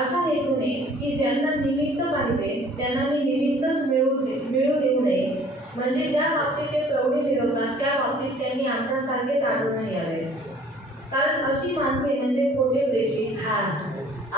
अशा हेतूने की ज्यांना निमित्त पाहिजे त्यांना मी निमित्तच मिळू देऊ नये, म्हणजे ज्या बाबतीत ते प्रौढी मिळवतात त्या बाबतीत त्यांनी आमच्यासारखेच आढळून यावे. कारण अशी माणसे म्हणजे खोटे प्रेषित.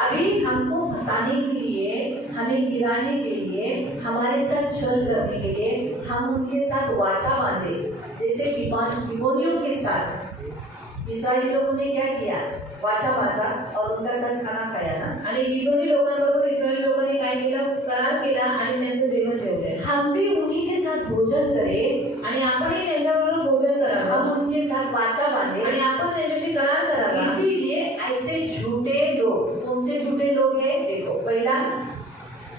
अभी हमको फंसाने के लिए, हमें गिराने के लिए, हमारे साथ छल करने के लिए हम उनके साथ वाचा बांधे, जैसे गिबोनियों के साथ इस्राएली लोगों ने क्या किया, वाचा बांधा और उनका साथ खाना खाया ना. आणि गिबोनी लोकांबरोबर इस्राएली लोकांनी काय केलं, करार केला आणि त्यांचं जेवण जेवले. हम भी उन्हीं के साथ भोजन करें आणि आपणही त्यांच्याबरोबर भोजन करावं, हम उनके साथ वाचा बांधे आणि आपण त्यांच्याशी करार करावा. इसीलिए ऐसे झूठे लोग, कौन से झूठे लोग हैं, देखो पहला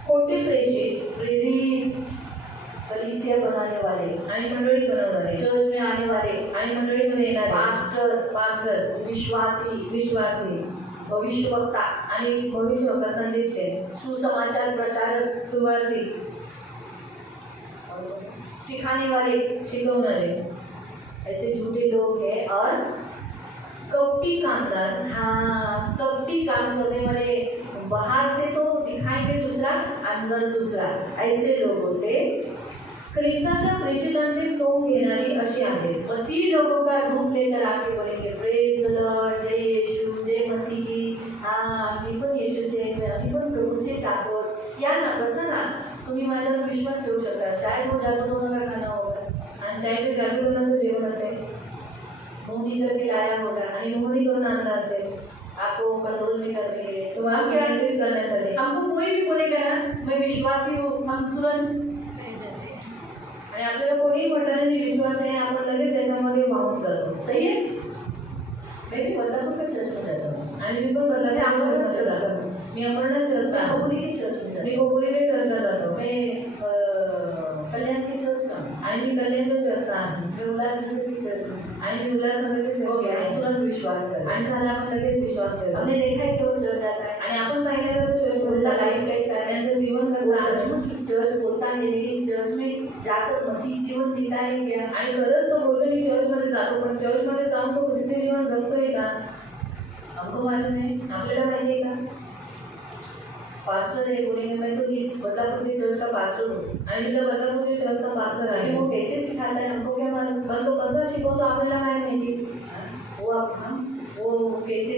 खोटे प्रेषित, प्रेरित, कलीसिया बनाने वाले आणि मंडळी बनवणारे, चर्च में आने वाले आणि मंडळीमध्ये येणारे, पास्टर, विश्वासी, भविष्यवक्ता आणि भविष्यवक्ता, संदेश सुसमाचार प्रचारक, सुवार्थी, सिखाने वाले, शिकवणारे, ऐसे झूठे लोग हैं. और कपटी कामदार, कपटी काम करने वाले, बाहर से तो दिखाएंगे दूसरा, अंदर दूसरा, ऐसे लोगों से ख्रिस्ताच्या प्रेषितांचे सोंग घेणारी अशी आहेत. मसीह लोगों का रूप लेकर आके बोलेंगे प्रेज द लॉर्ड, जय येशू, जय मसीह, मी पण येशूचे, मी पण प्रभूचेच आहोत, या ना, कसं ना, तुम्ही माझ्यावर विश्वास ठेवू शकता. शायद वो जादू टोना का खाना होगा आणि शायद ते जादू टोनाचं जेवण असेल, मोहनी करके लाया होगा आणि मोहनी करून आणला असेल आपको कंट्रोल में करने के लिए, तो आप क्या करण्यासाठी. हमको कोई भी बोलेगा ना मैं विश्वासी हूँ, हम तुरंत आणि आपल्याला कोणी म्हटलं नाही विश्वास आहे, आपण लगेच त्याच्यामध्ये वाहून जातो. सही आहे. मैं भी बदलापूर का चर्च में जाता हूँ आणि मी पण बदलापूर चर्च जातो. मी अमरनाथ चर्च, मी खोपोलीचे चर्चला जातो, मी कल्याण के चर्च का आणि मी कल्याणचं चर्च आहे, मी उल्हासनगरची चर्च आणि मी उल्हासनगरचे चर्च आहे. तुरंत विश्वास कर आणि झाला आपण लगेच विश्वास करतो. हमने देखा है कि वो चर्च जाता है आणि आपण पाहिलं का तो चर्च बोलता लाईफ कैसा है, त्यांचं जीवन कसं आहे. चर्च बोलता है लेकिन चर्च में जाकर मसीह जीवन जीता है क्या, आणि खरंच तो बोलतो मी चर्चमध्ये जातो, पण चर्चमध्ये जाऊन तो ख्रिस्ती जीवन जगतोय का, हमको मालूम है, आपल्याला माहिती आहे का. पास्टर है, बोलेंगे मैं तो इस बदलापुर के चर्च का पास्टर हूँ आणि तिथं बदलापूरचे चर्चचा पास्टर आहे. वो कैसे सिखाता है हमको क्या मालूम, पण तो कसा शिकवतो आपल्याला काय माहिती. वो कैसे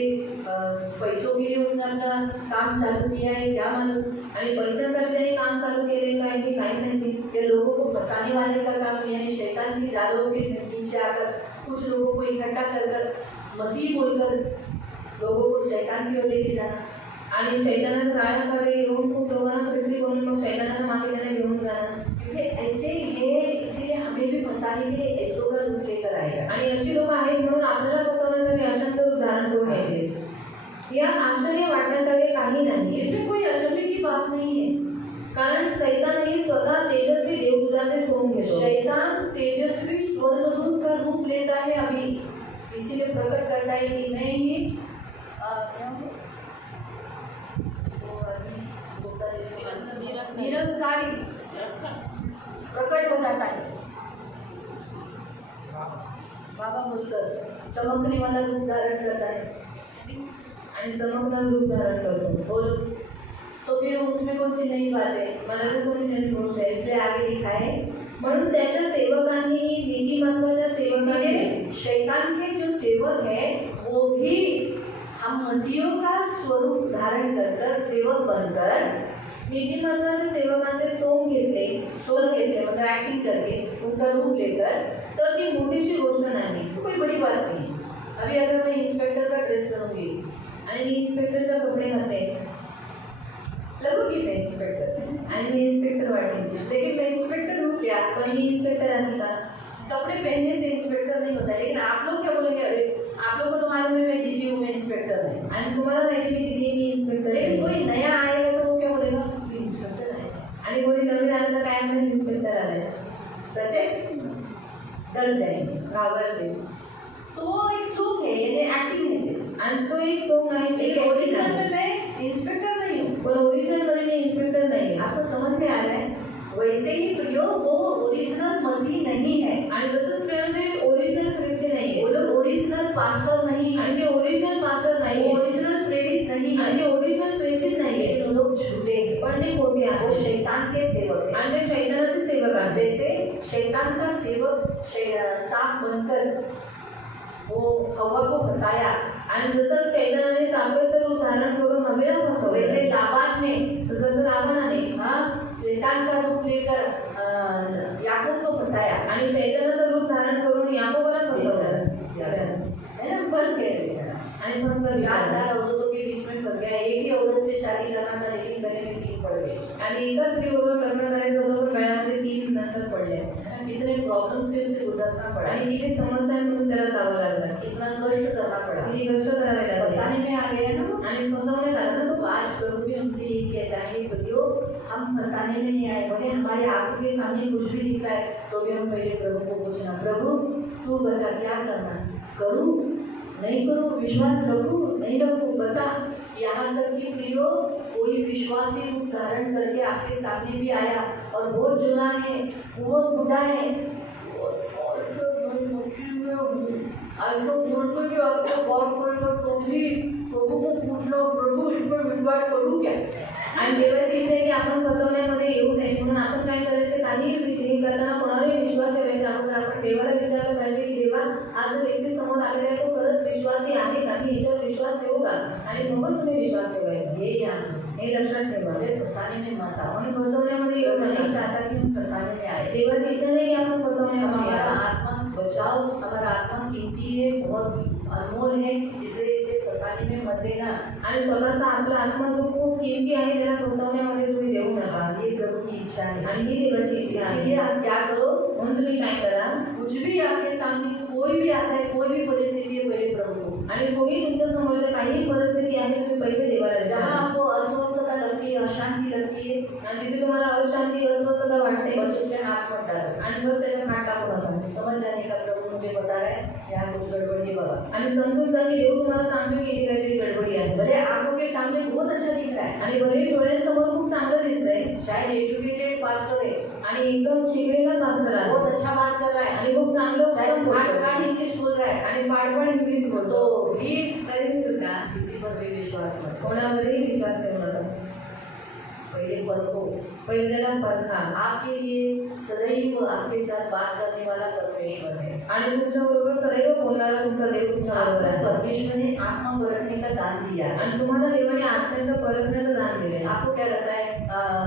पैसों के लिए उसने अपना काम चालू किया है क्या मालूम, आणि पैशांसाठी त्याने काम चालू केले काय की काही माहिती. ये लोगों को फंसाने वाले का काम, यानी शैतान की जालों के पीछे आकर कुछ लोगों को इकट्ठा कर मसीह बोलकर लोगों को शैतान की ओर लेके जाना आणि शैतानाच्या जाळ्यामध्ये येऊन खूप लोकांना ख्रिस्ती बोलून मग शैतानाच्या मागे त्यांना घेऊन जाणं. क्योंकि ऐसे हे इसीलिए हमें भी फंसाने के लिए ऐसों का रूप लेकर आएगा आणि अशी लोक आहेत म्हणून आपल्याला फसवण्यासाठी अशांचं रूप धारण करून यायचे. यात आश्चर्य वाटण्यासारखे काही नाही, इसमें कोई अचंभे की बात नहीं है, कारण सैतान ही स्वतः तेजस्वी देवदूताचे है कि मैं ही क्या हूँ? वो आदमी बोलता है इसको निरंकारी प्रकट हो जाता है। बाबा बोलकर चमकने वाला रूप धारण करता है आणि चमकदार रूप धारण करतो. बोल। तो फिर उसमें कौन सी नई बात है? मला तर कोणी नवीन गोष्ट आहे. इसलिए आगे लिखा है म्हणून त्याच्या सेवकांनीही नीतिमत्वाच्या सेवकांनी इसीलिए शैतान के जो सेवक है वो भी हम मसीहों का स्वरूप धारण कर सेवक बनकर नीतिमत्वाच्या सेवकांचे सोंग घेतले, सोल घेते मतलब एक्टिंग करके उनका रूप लेकर, तर ती मोठीशी गोष्ट नाही. तो कोई बड़ी बात नहीं। अभी अगर मैं इंस्पेक्टर का ड्रेस पहनूंगी आणि मी इन्स्पेक्टरचे कपडे घालते लगूंगी मैं इंस्पेक्टर, आणि मी इन्स्पेक्टर वाटेल, लेकिन मैं इंस्पेक्टर हूँ क्या? पण मी इन्स्पेक्टर आहे का? कपड़े पहनने से इंस्पेक्टर नहीं होता है। लेकिन आप लोग क्या बोलेंगे? अरे आप लोगों को तो मालूम है मैं दीदी हूँ, मैं इंस्पेक्टर है। आणि तुम्हाला माहिती मी दिदी मी इन्स्पेक्टर लेकिन आहे. कोई नया आएगा तो वो क्या बोलेगा? ये इंस्पेक्टर है। आणि कोणी नवीन आलं तर काय म्हणेल इन्स्पेक्टर आलाय. सच है? डर जाएंगे। घाबरते. तो वो एक सुख है, यानी एक्टिंग है सिर्फ। आणि तो एक सोंग आहे ते लेकिन ओरिजिनल ओरिजिनल में मैं इंस्पेक्टर नहीं हूँ। पण ओरिजिनल मध्ये मी इन्स्पेक्टर नाही आहे. आपको समझ में आ रहा है? वैसे ही प्रियो वो ओरिजिनल मसीह नहीं है, आणि तसंच ते ओरिजिनल ख्रिस्ती नाही वो आहे. लोग ओरिजिनल पास्टर नहीं है, आणि ते ओरिजिनल मास्टर नाही वो आहे. ओरिजिनल प्रेरित नहीं आणि है, ते ओरिजिनल प्रेषित नाही आहे. लेकिन वो लोग झूठे हैं। पण ते खोटे वो आहे. शैतान के सेवक है। आणि ते शैतानाचे सेवक आहेत. जैसे शैतान का सेवक सांप बनकर वो हवा को फंसाया, आणि जसं शैतानाने सापेचं रूप धारण करून हवेला वैसे फसवले, लाबान ने जसं लाबानाने शैतान का रूप लेकर याकूब को फंसाया, आणि शैतानाचं रूप धारण करून याकोबाला फसवलं. है ना? फंस गए बेचारा। आणि फसलं चार बिचारा. चार औरतों के बीच में फंस गया। एक ही औरत से शादी करना था, लेकिन गले में तीन पड़ गए। आणि एकाच स्त्रीबरोबर लग्न करायचं होतं, पण गळ्यामध्ये 3 नंतर पडले. कितने प्रॉब्लम से उसे गुजरना पड़ा, आणि किती समस्यांमधून त्याला जावं लागलं, कितना कष्ट करना पड़ा, किती कष्ट करावे लागले. फंसाने में आ गया ना। आणि फसवण्यात आलं ना. तो आज प्रभु भी हमसे यही कहता है, बच्चों हम फंसाने में नहीं आए। भले हमारे आंखों के सामने कुछ भी दिख रहा है तो भी हम पहले प्रभु को पूछना, प्रभु तू बता क्या करना, करूँ नहीं करूँ, विश्वास रखूँ नहीं रखूँ, बता। यहाँ तक कि प्रियो कोई विश्वासी रूप धारण करके आपके सामने भी आया और बहुत जुना है, बहुत बूढ़ा है, आज बोलते जो आपको गौर करेगा तो भी प्रभु को पूछना, प्रभु इस पर विश्वास करूँ क्या? आणि देवाची इच्छा आहे की आपण फसवण्यामध्ये येऊ नये, म्हणून आपण काय करायचं, काही हे करताना कोणालाही विश्वास ठेवायच्या अगोदर आपण देवाला विचारलं पाहिजे की देवा हा जो व्यक्ती समोर आलेला आहे तो खरंच विश्वासी आहे का, मी याच्यावर विश्वास ठेवू का, आणि मगच तुम्ही विश्वास ठेवायचा. ये यहाँ हे लक्षात ठेवा. मुझे फंसाने में मत आओ। आणि फसवण्यामध्ये येऊ मैं नहीं नका. चाहता कि हम फंसाने में आए। देवाची इच्छा नाही की आपण फसवण्यामध्ये हमारा यावं. आत्मा बचाओ, हमारा आत्मा कीमती है, बहुत अनमोल है, इसे फंसाने में मत देना। आणि स्वतःचा आपला आत्मा जो खूप किमती आहे त्याला फसवण्यामध्ये तुम्ही देऊ नका. ये प्रभु की इच्छा है। आणि ही देवाची इच्छा इसलिए आहे. आप क्या करो, म्हणून तुम्ही काय करा, कुछ भी आपके सामने कोई भी आता है, कोई भी परिस्थिति है, पहले प्रभु को। आणि कोणी तुमच्या समोर जर काही परिस्थिती आहे तुम्ही पहिले देवाला जहाँ विचारा. आपको अस्वस्थता लगती है, अशांति लगती है, आणि जिथे तुम्हाला अशांती अस्वस्थता वाटते बस उसमें हाथ मत डालो। आणि बस त्याच्यात हात टाकू नका. समझ जाने का प्रभु मुझे बता रहा है यहाँ कुछ गड़बड़ी है बाबा। आणि समजून जा की देव तुम्हाला सांगतो की इथे काहीतरी गडबडी आहे. भले आंखों के सामने बहुत अच्छा दिख रहा है, आणि भले डोळ्यांसमोर खूप चांगलं दिसतंय शायद एजुकेटेड पास्टर है, आणि एकदम शिकलेला पास्टर आहे बहुत अच्छा बात कर रहा है, आणि खूप चांगलं शायद उत्तम बोलतो ठाट इंग्लिश बोल रहा है, आणि पाठवण इंग्लिश बोलतो, तो भी तरी सुद्धा किसी पर भी विश्वास मत करो। कोणावरही विश्वास ठेवू नका. पहले परखो। पहिले त्याला परखा. आपके लिए सदैव आपके साथ बात करने वाला परमेश्वर है। आणि तुमच्याबरोबर सदैव बोलणारा तुमचा देव तुमच्याबरोबर आपको आहे. परमेश्वर ने आत्मा परखने का दान दिया है। आणि तुम्हाला देवाने आत्म्याचं परखण्याचं दान दिलंय. आपको क्या लगता है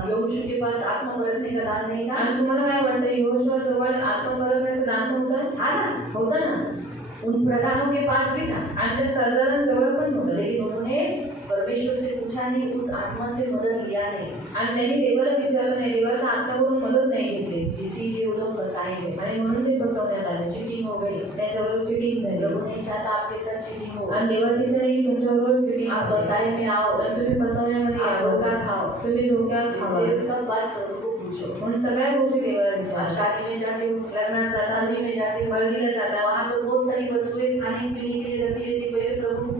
यहोशू के पास आत्मा परखने का दान नहीं था? आणि तुम्हाला काय वाटतं, यहोशुआ जवळ आत्मा परखण्याचं दान नव्हतं? हाँ ना, होतं ना. उन प्रधानों के पास भी था, आणि त्या सरदारांजवळ पण होतं. लेकिन उन्होंने परमेश्वर से पूछा नहीं, उस आत्मा से मदद लिया नहीं, आणि त्यांनी देवाला विचारलं नाही, देवाच्या आत्म्याकडून मदत नाही घेतली. इसीलिए वो लोग फंसाए गए, आणि म्हणून ते फसवण्यात आले. चीटिंग हो गई। त्याच्याबरोबर चिटिंग झाली. प्रभु नहीं चाहता आपके साथ चीटिंग हो। आणि देवाची इच्छा नाही की तुमच्याबरोबर चिटिंग आप व्हावी. फंसाए में आओ, आणि तुम्ही फसवण्यामध्ये आप यावं. धोखा खाओ, तुम्ही धोक्यात खावा. इसलिए सब बात प्रभु को पूछो। म्हणून सगळ्या गोष्टी देवाला आप विचारा. शादी में जाते हो, लग्नात जाता, हल्दी में जाते हो, हळदीला जाता, वहाँ पे बहुत सारी वस्तुएं खाने पीने के लिए रखी रहती, पहले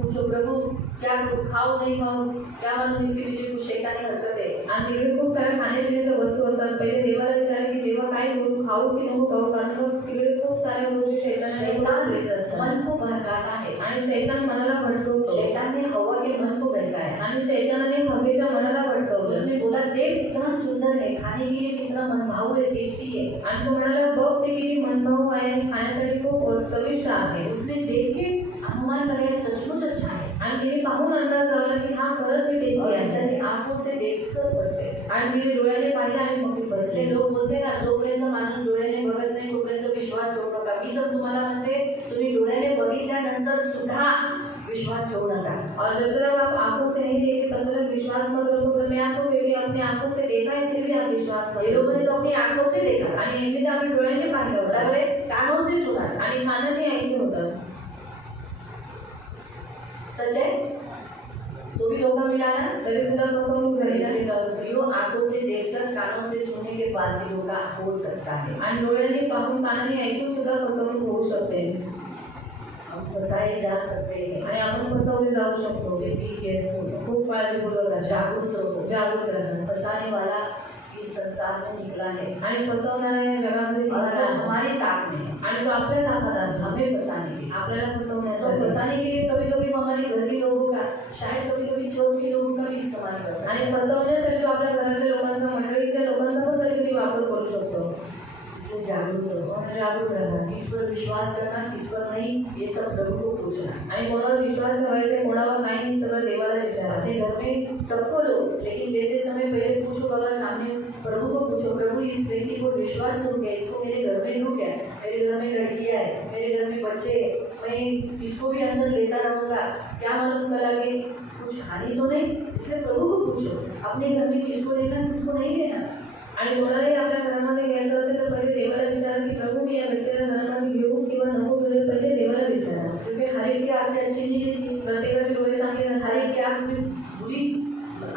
पूछो प्रभु क्या करूं, खाऊं नहीं खाऊं, क्या मालूम इसके पीछे कुछ शैतानी हरकत है। आणि तिकडे खूप साऱ्या खाण्यापिण्याच्या वस्तू असतात. पहिले देवाला विचारले की देवा काय करू, खाऊ की नको खाऊ, कारण मग तिकडे खूप साऱ्या गोष्टी शैतानाने घेत असतात. मन को भड़काना है आणि शैतान मनाला भटकवतो. शैतान ने हवा के मन को बहकाया आणि शैतानाने हवेच्या मनाला भटकवलं. उसने बोला देख कितना सुंदर है, खाने के लिए कितना मनभाऊ है, टेस्टी है। आणि तो म्हणाला बघ ते किती मनभाऊ आहे, खाण्यासाठी खूप चविष्ट आहे. उसने देख के अनुमान लगाया सचमुच अच्छा है आणि तिने पाहून अंदाज लावला की हा खरंच हे टेस्टी और आहे. बेचारे आंखों से देखकर बस गए। आणि तिने डोळ्याने पाहिलं आणि मग ती इसलिए बसली. लोग बोलते ना जोपर्यंत माणूस डोळ्याने बघत नाही तोपर्यंत विश्वास ठेवू नका। मी तर तुम्हाला म्हणते तुम्ही डोळ्याने बघितल्यानंतर सुद्धा विश्वास ठेवू नका। और जब तक आप आंखों से नहीं देखते तब तक विश्वास मत रखो. पर मैं आपको यदि अपनी आंखों से देखा है फिर भी आप विश्वास ये करो. लोगों ने तो अपनी आंखों से देखा आणि यांनी ते आपल्या डोळ्याने पाहिलं होतं सगळे कानों से सुना। आणि कानाने ऐकलं होतं. सच है तो भी धोखा मिला ना। तरी सुद्धा फसवणूक झाली ना. प्रियो आंखों से देखकर कानों से सुनने के बाद भी धोखा हो सकता है। आणि डोळ्यांनी पाहून कानाने ऐकून सुद्धा फसवणूक होऊ शकते. हम फसाए जा सकते हैं आणि आपण फसवले जाऊ शकतो. उससे बी केयरफुल, खूप काळजीपूर्वक राहा. जागरूक रहो। जागरूक राहा. फंसाने वाला इस संसार में निकला है आणि फसवणारा या जगामध्ये और निघाला वो आहे. हमारी ताक में है आणि तो आपल्या ताकद आहे हमें फंसाने के लिए। आपल्याला तो फसवण्यासाठी. फंसाने के लिए कभी कभी हमारे घर के लोगों का, शायद कभी कभी चर्च के लोगों का भी इस्तेमाल कर सकते आणि हैं। फसवण्यासाठी तो आपल्या घरातल्या लोकांचा, मंडळीच्या लोकांचा पण कधी कधी वापर करू शकतो. इसलिए जागरूक रहो, जागरूक राहा. किस पर विश्वास करना किस पर नहीं ये सब प्रभु को पूछना। आणि कोणावर विश्वास ठेवायचा कोणावर नाही हे सगळं देवाला विचारा. अपने घर में सबको लो लेकिन लेते समय पहले पूछो, बाबा सामने प्रभु को पूछो, प्रभु इस व्यक्ति को विश्वास करूँ क्या, इसको मेरे घर में लूँ क्या, मेरे घर में लड़कियाँ है, मेरे घर में बच्चे है, मैं इसको भी अंदर लेता रहूँगा, क्या मालूम कल आगे कुछ हानि तो नहीं। इसलिए प्रभु को पूछो अपने घर में किसको लेना किसको नहीं लेना। आणि कोणालाही आपल्या घरामध्ये घ्यायचं असेल तर पहिले देवाला विचारा की प्रभु मी या व्यक्तीला घरामध्ये घेऊ किंवा नको घेऊ. पहिले देवाला विचारा. क्योंकि हर एक की आंखें अच्छी नहीं रहती, प्रत्येकाचे डोळे चांगले हर नसतात. एक की आंख में बुरी।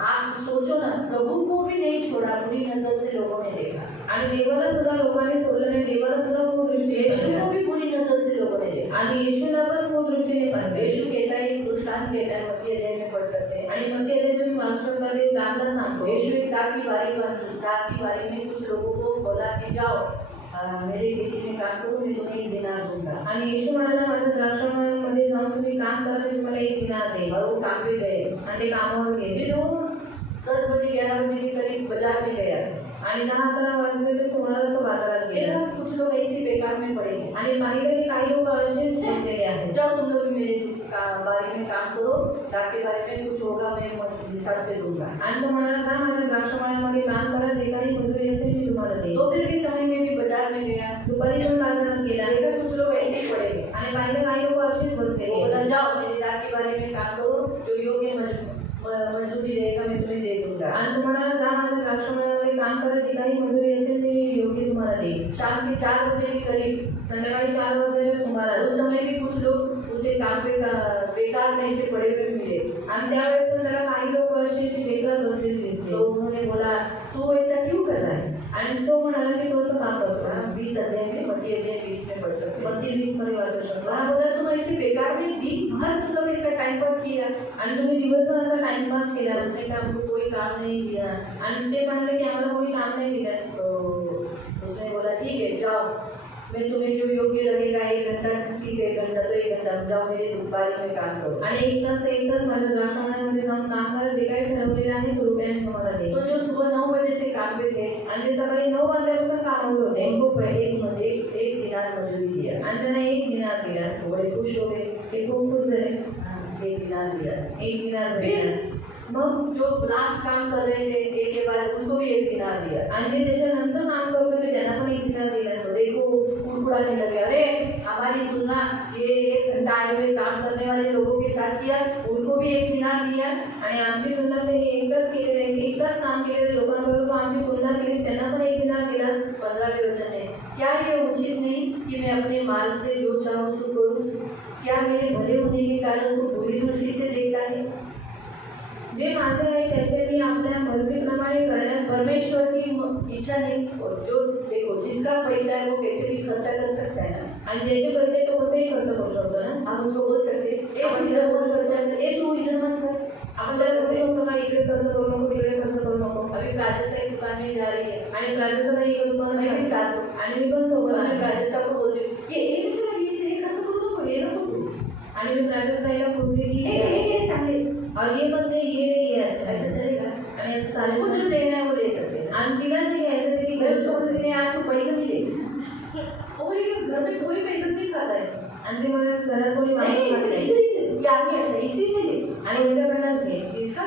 आप सोचो ना प्रभु को भी नहीं छोड़ा, बुरी नजर से लोगों ने देखा। आणि देवाला सुद्धा लोकांनी सोडलं नाही. देवाला सुद्धा खूप दृष्टीने यीशु को पाहिलं. भी बुरी नजर से लोगों ने देखा। आणि येशूला पण खूप दृष्टीने पाहिलं. यीशु कहता है एक दृष्टांत कहता है, मत्ती अध्याय में पढ़ सकते हैं। आणि मग ते तुम्ही वाचू शकता. ते दाखला सांगतो. यीशु एक दाख की बारी में कुछ लोगों को बोला कि जाओ मेरे खेती में काम करो, मैं तुम्हें 1 दिनार दूंगा। आणि येशू म्हणाला माझ्या द्राक्षामध्ये जाऊन तुम्ही काम करा, मी तुम्हाला 1 दिनार देईन. और वो काम पे गए। आणि ते कामावर गेले. फिर वो 10 बजे 11 बजे के करीब बाजार में गया। आणि 10-11 वाजल्याच्या सुमारास तो बाजारात गेला. देखा कुछ लोग ऐसे ही बेकार में पड़े हैं। आणि पाहिलं की काही लोक असेच बसलेले आहेत. जाओ तुम लोग भी मेरे बारी में काम करो, ताकि बारी में कुछ होगा मैं हिसाब से दूंगा। आणि तो म्हणाला जा माझ्या द्राक्षमळ्यामध्ये काम करा, जे काही मजुरी असेल मी तुम्हाला देईन. दोपहर के समय में भी बाजार में गया। दुपारी पण बाजारात गेला. देखा कुछ लोग ऐसे ही पड़े हैं। आणि पाहिलं काही लोक असेच बसलेले बोला आहेत. जाओ मेरे दाख की बारी में काम करो, जो योग्य मजदूरी रहेगा मैं तुम्हें दे दूंगा। आणि तो म्हणाला जा माझ्या द्राक्षमळ्यामध्ये काम करा, जी काही मजुरी असेल ती मी योग्य तुम्हाला देईन. शाम के 4 बजे के करीब संध्याकाळी 4 वाजल्याच्या सुमारास उस समय भी कुछ लोग उसे काम पे बेकार में से पड़े हुए मिले। आणि त्यावेळेस पण त्याला काही लोक असे बेकार बसलेले दिसले. तो उन्होंने बोला तू ऐसा क्यों कर रहा है। आणि तो म्हणाला की तो असं का करतो. 20 अध्याय में मत्ती अध्याय 20 में पढ़ सकते हैं। 32 मध्ये वाचू शकतो. वहाँ बोला तुम ऐसे बेकार में दिन भर तुम लोग ऐसा टाइम पास किया। आणि तुम्ही दिवसभर असा टाइमपास केला. उसने कहा हमको कोई काम नहीं दिया। आणि ते म्हणाले की आम्हाला कोणी काम नाही दिलं. तो उसने बोला ठीक है जाओ, मैं तुम्हें जो योग्य लगेगा 1 घंटा, ठीक है 1 घंटा तो 1 घंटा जाओ मेरे बारी में काम करो। आणि 1 तास माझ्या द्राक्षमळ्यामध्ये जाऊन काम करा, जे काही ठरवलेलं आहे तो रुपये मी तुम्हाला देईन. तो जो सुबह 9 बजे से काम पे थे आणि ते सकाळी 9 वाजल्यापासून कामावर होते. उनको एक दिनार मजूरी दिया। आणि त्यांना 1 दिनार दिला. तो बड़े खुश हो गए। ते खूप खुश झाले. 1 दिनार दिया। 1 दिनार भेटला. मग जो लास्ट काम कर रहे थे एक के बाद उनको भी 1 दिनार दिया। आणि ते त्याच्यानंतर काम करत होते त्यांना पण 1 दिनार दिला. तो देखो कुड़कुड़ाने लगे, अरे हमारी तुलना ये 1 घंटा आए हुए काम करने वाले लोगों के साथ किया, उनको भी 1 दिनार दिया। आणि आमची तुलना ते एकच केलेले, एकच काम केलेले लोकांबरोबर आमची तुलना केली, त्यांना पण 1 दिनार दिला. 15वें वचन में क्या ये उचित नहीं कि मैं अपने माल से जो चाहूँ सो करूँ, क्या मेरे भले होने के कारण को बुरी दृष्टि से देखता है। जे माझे आहे त्याचे मी आपल्या मर्जीप्रमाणे करण्यास परमेश्वर की इच्छा नहीं। और जो देखो जिसका पैसा है वो कैसे भी खर्चा कर सकता है ना। आणि ज्याचे पैसे तो कसेही खर्च करू शकतो ना. हम उसको बोल सकते हैं एक इधर बोल खर्चा प्राजक्ता की दुकान में जा रही है आणि प्राजक्ता एका मैं भी दुकानात साथ हूँ। आणि मी पण सोबत मैं आहे प्राजक्ता को बोल रही हूँ ये कशाला ये खर्च करू नको हे नको करू आणि मी प्राजक्ताला बोलते की ये चांगले और ये मत ले ये नहीं ये अच्छा ऐसा है चलेगा आणि असं उसको चालेल जो लेना है वो ले सकते हैं आणि तिला जे घ्यायचं ते ती मैं घेऊ उसको शकते. बोलती आज तो बैगन नहीं ले वो बोलेगी घर में कोई बैगन नहीं खाता है आणि ते मला घरात कोणी वांगी नहीं खात नाही ये आदमी अच्छा इसी से ले आणि याच्याकडनंच घे इसका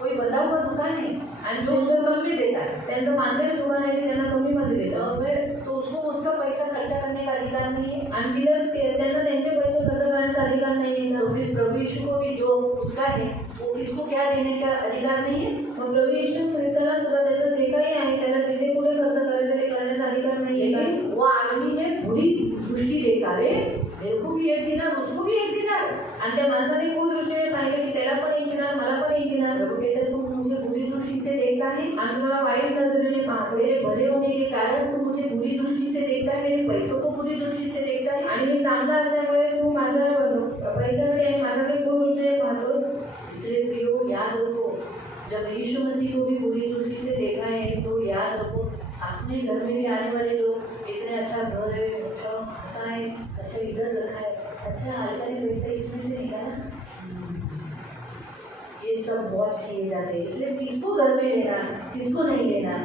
कोई बंधा हुआ दुकान है आणि जो उसको कम भी देता है त्यांचं बांधलेलं दुकान आहे जे त्यांना कमी मध्ये देतात तो उसको उसका पैसा खर्चा करने का अधिकार नहीं है आणि तिला त्यांना त्यांचे पैसे खर्च करण्याचा अधिकार नाही आहे तो ना. फिर प्रभु यीशु को भी जो उसका है वो किसको क्या देने का अधिकार नहीं है मग प्रभू येशू ख्रिस्ताला सुद्धा त्याचं जे काही आहे त्याला जिथे कुठे खर्च करायचं ते करण्याचा अधिकार नाही आहे का? लेकिन वो आदमी ने बुरी दृष्टि देखा रे मेरे को भी एक दिनार उसको भी एक दिनार आणि त्या माणसाने खूप दृष्टीने पाहिले की त्याला पण एक दिनार मला पण एक दिनार. प्रभु कहते हैं तुम मुझे बुरी दृष्टि से देखता है आणि तुम्हाला वाईट नजरेने पाहतो मेरे भले होने के कारण तू मुझे बुरी दृष्टि से देखता है मेरे पैसों को बुरी दृष्टि से देखता है आणि मी चांगला असल्यामुळे तू माझ्या पैशाकडे आणि माझ्याकडे खूप दृष्टीने पाहतो. इसलिए प्रियो याद रखो जब यीशु मसीह को भी बुरी दृष्टि से देखा है तो याद रखो अपने घर में भी आने वाले लोग इतने अच्छा घर है अच्छा खाता है अच्छा इधर रखा है अच्छा हल्का ने पैसा इसमें से निकाला ये सब वॉच किए जाते हैं इसलिए किसको घर में लेना किसको नहीं लेना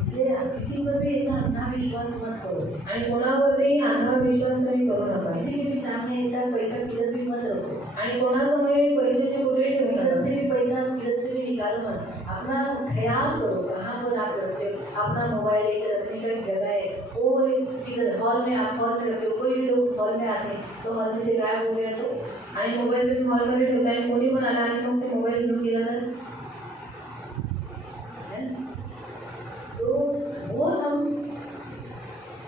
इसलिए किसी पर भी ऐसा अंधविश्वास मत करो आणि कोणावरही अंधविश्वास तुम्ही करू नका किसी के भी सामने ऐसा पैसा किधर भी मत रखो आणि कोणासमोर पैशाचे कुठेही ठेवू इधर नका. से भी पैसा इधर से भी निकालो मत अपना ख्याल करो कहाँ पर आप रखते हो अपना मोबाइल एक रखने का एक जगह है वो इधर हॉल में आप हॉल में रखते हो कोई भी लोग हॉल में आते हैं तो हॉल में से गायब हो गया तो आणि मोबाईल तुम्ही हॉलमध्ये ठेवताय आणि कोणी पण आला आणि मग ते मोबाईल घेऊन गेला तर है? तो वो हम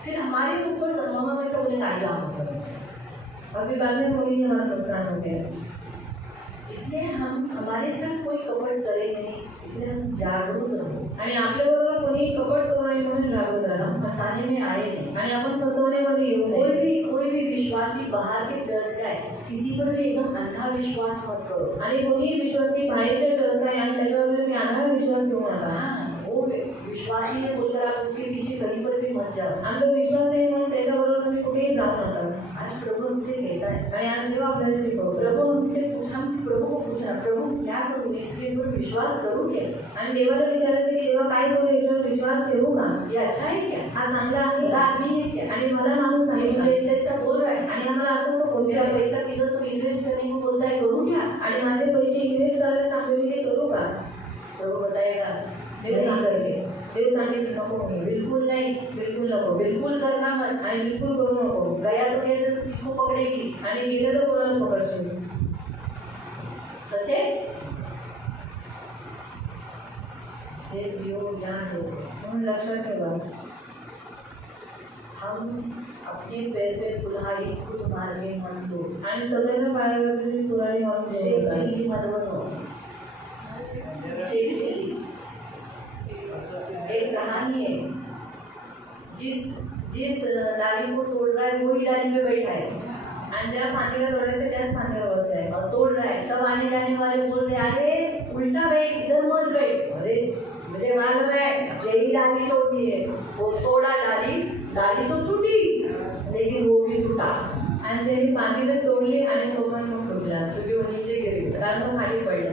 फिर हमारे ऊपर तमाम में से बोले आइए हम अभी बाद में कोई हमारा नुकसान हो गया. इसलिए हम हमारे साथ कोई कपट करे नहीं इसलिए हम जागरूक रहो आणि आपल्याबरोबर कोणी कपट करू नये म्हणून जागरूक राहा हम फंसाने में आए नहीं आणि आपण फसवण्यामध्ये येऊ नये. कोई भी विश्वासी बाहर के चर्च का है किसी पर भी एकदम अंधा विश्वास मत करो आणि कोणीही विश्वासी बाहेरच्या चर्च आहे आणि त्याच्यावर तुम्ही अंधा विश्वास ठेवू नका. हाँ, वो विश्वासी है बोलकर आप उसके पीछे कहीं पर भी मत जाओ आणि तो विश्वास आहे म्हणून त्याच्याबरोबर तुम्ही कुठेही जाऊ नका. आज प्रभु हमसे कहता है आणि आज देव आपल्याला शिकवतो. प्रभु हमसे पूछा हम प्रभु को पूछा प्रभु क्या करूँ इसके ऊपर विश्वास करूँ क्या आणि देवाला विचारायचं की देवा काय करू याच्यावर विश्वास ठेवू का ये अच्छा है क्या हा चांगला आहे बड़ा का? आदमी है क्या आणि मला माणूस ये आहे मुझे का? ऐसा बोल रहा है आणि आम्हाला असं असं बोलतोय मेरा पैसा किधर तो इन्वेस्ट करने को बोलता है करूँ क्या आणि माझे पैसे इन्व्हेस्ट करायला सांगतो मी ते करू का? प्रभु बताएगा देव नहीं सांगेल करके देव सांगेल की नको म्हणून. बिल्कुल नहीं बिलकुल नको बिल्कुल करना मत आणि बिलकुल करू नको. गया तो कहते तो किसको पकड़ेगी आणि गेलं तर कोणाला पकडशील. सच है इसलिए प्रियो ज्ञान हो म्हणून लक्षात ठेवा हम अपने पैर पे कुल्हाड़ी खुद मार के मत लो आणि स्वतःच्या पायावर तुम्ही कुऱ्हाडी मारून देऊ शेख नका. चिल्ली मत बनो शेख चिल्ली एक कहानी है जिस जिस डाली को तोड़ रहा है वही डाली में बैठा है आणि ज्या फांदीला तोडायचं त्याच फांदीवर बसलाय. और तोड़ रहा है सब आने जाने वाले बोल रहे अरे उल्टा बैठ इधर मत बैठ अरे मुझे मालूम है यही डाली तोड़नी है वो तोड़ा डाली तो टूटी लेकिन वो भी टूटा आणि त्यांनी फांदी तर तोडली आणि तो पण मग तुटला क्योंकि वो नीचे गिर गया कारण तो खाली पडला.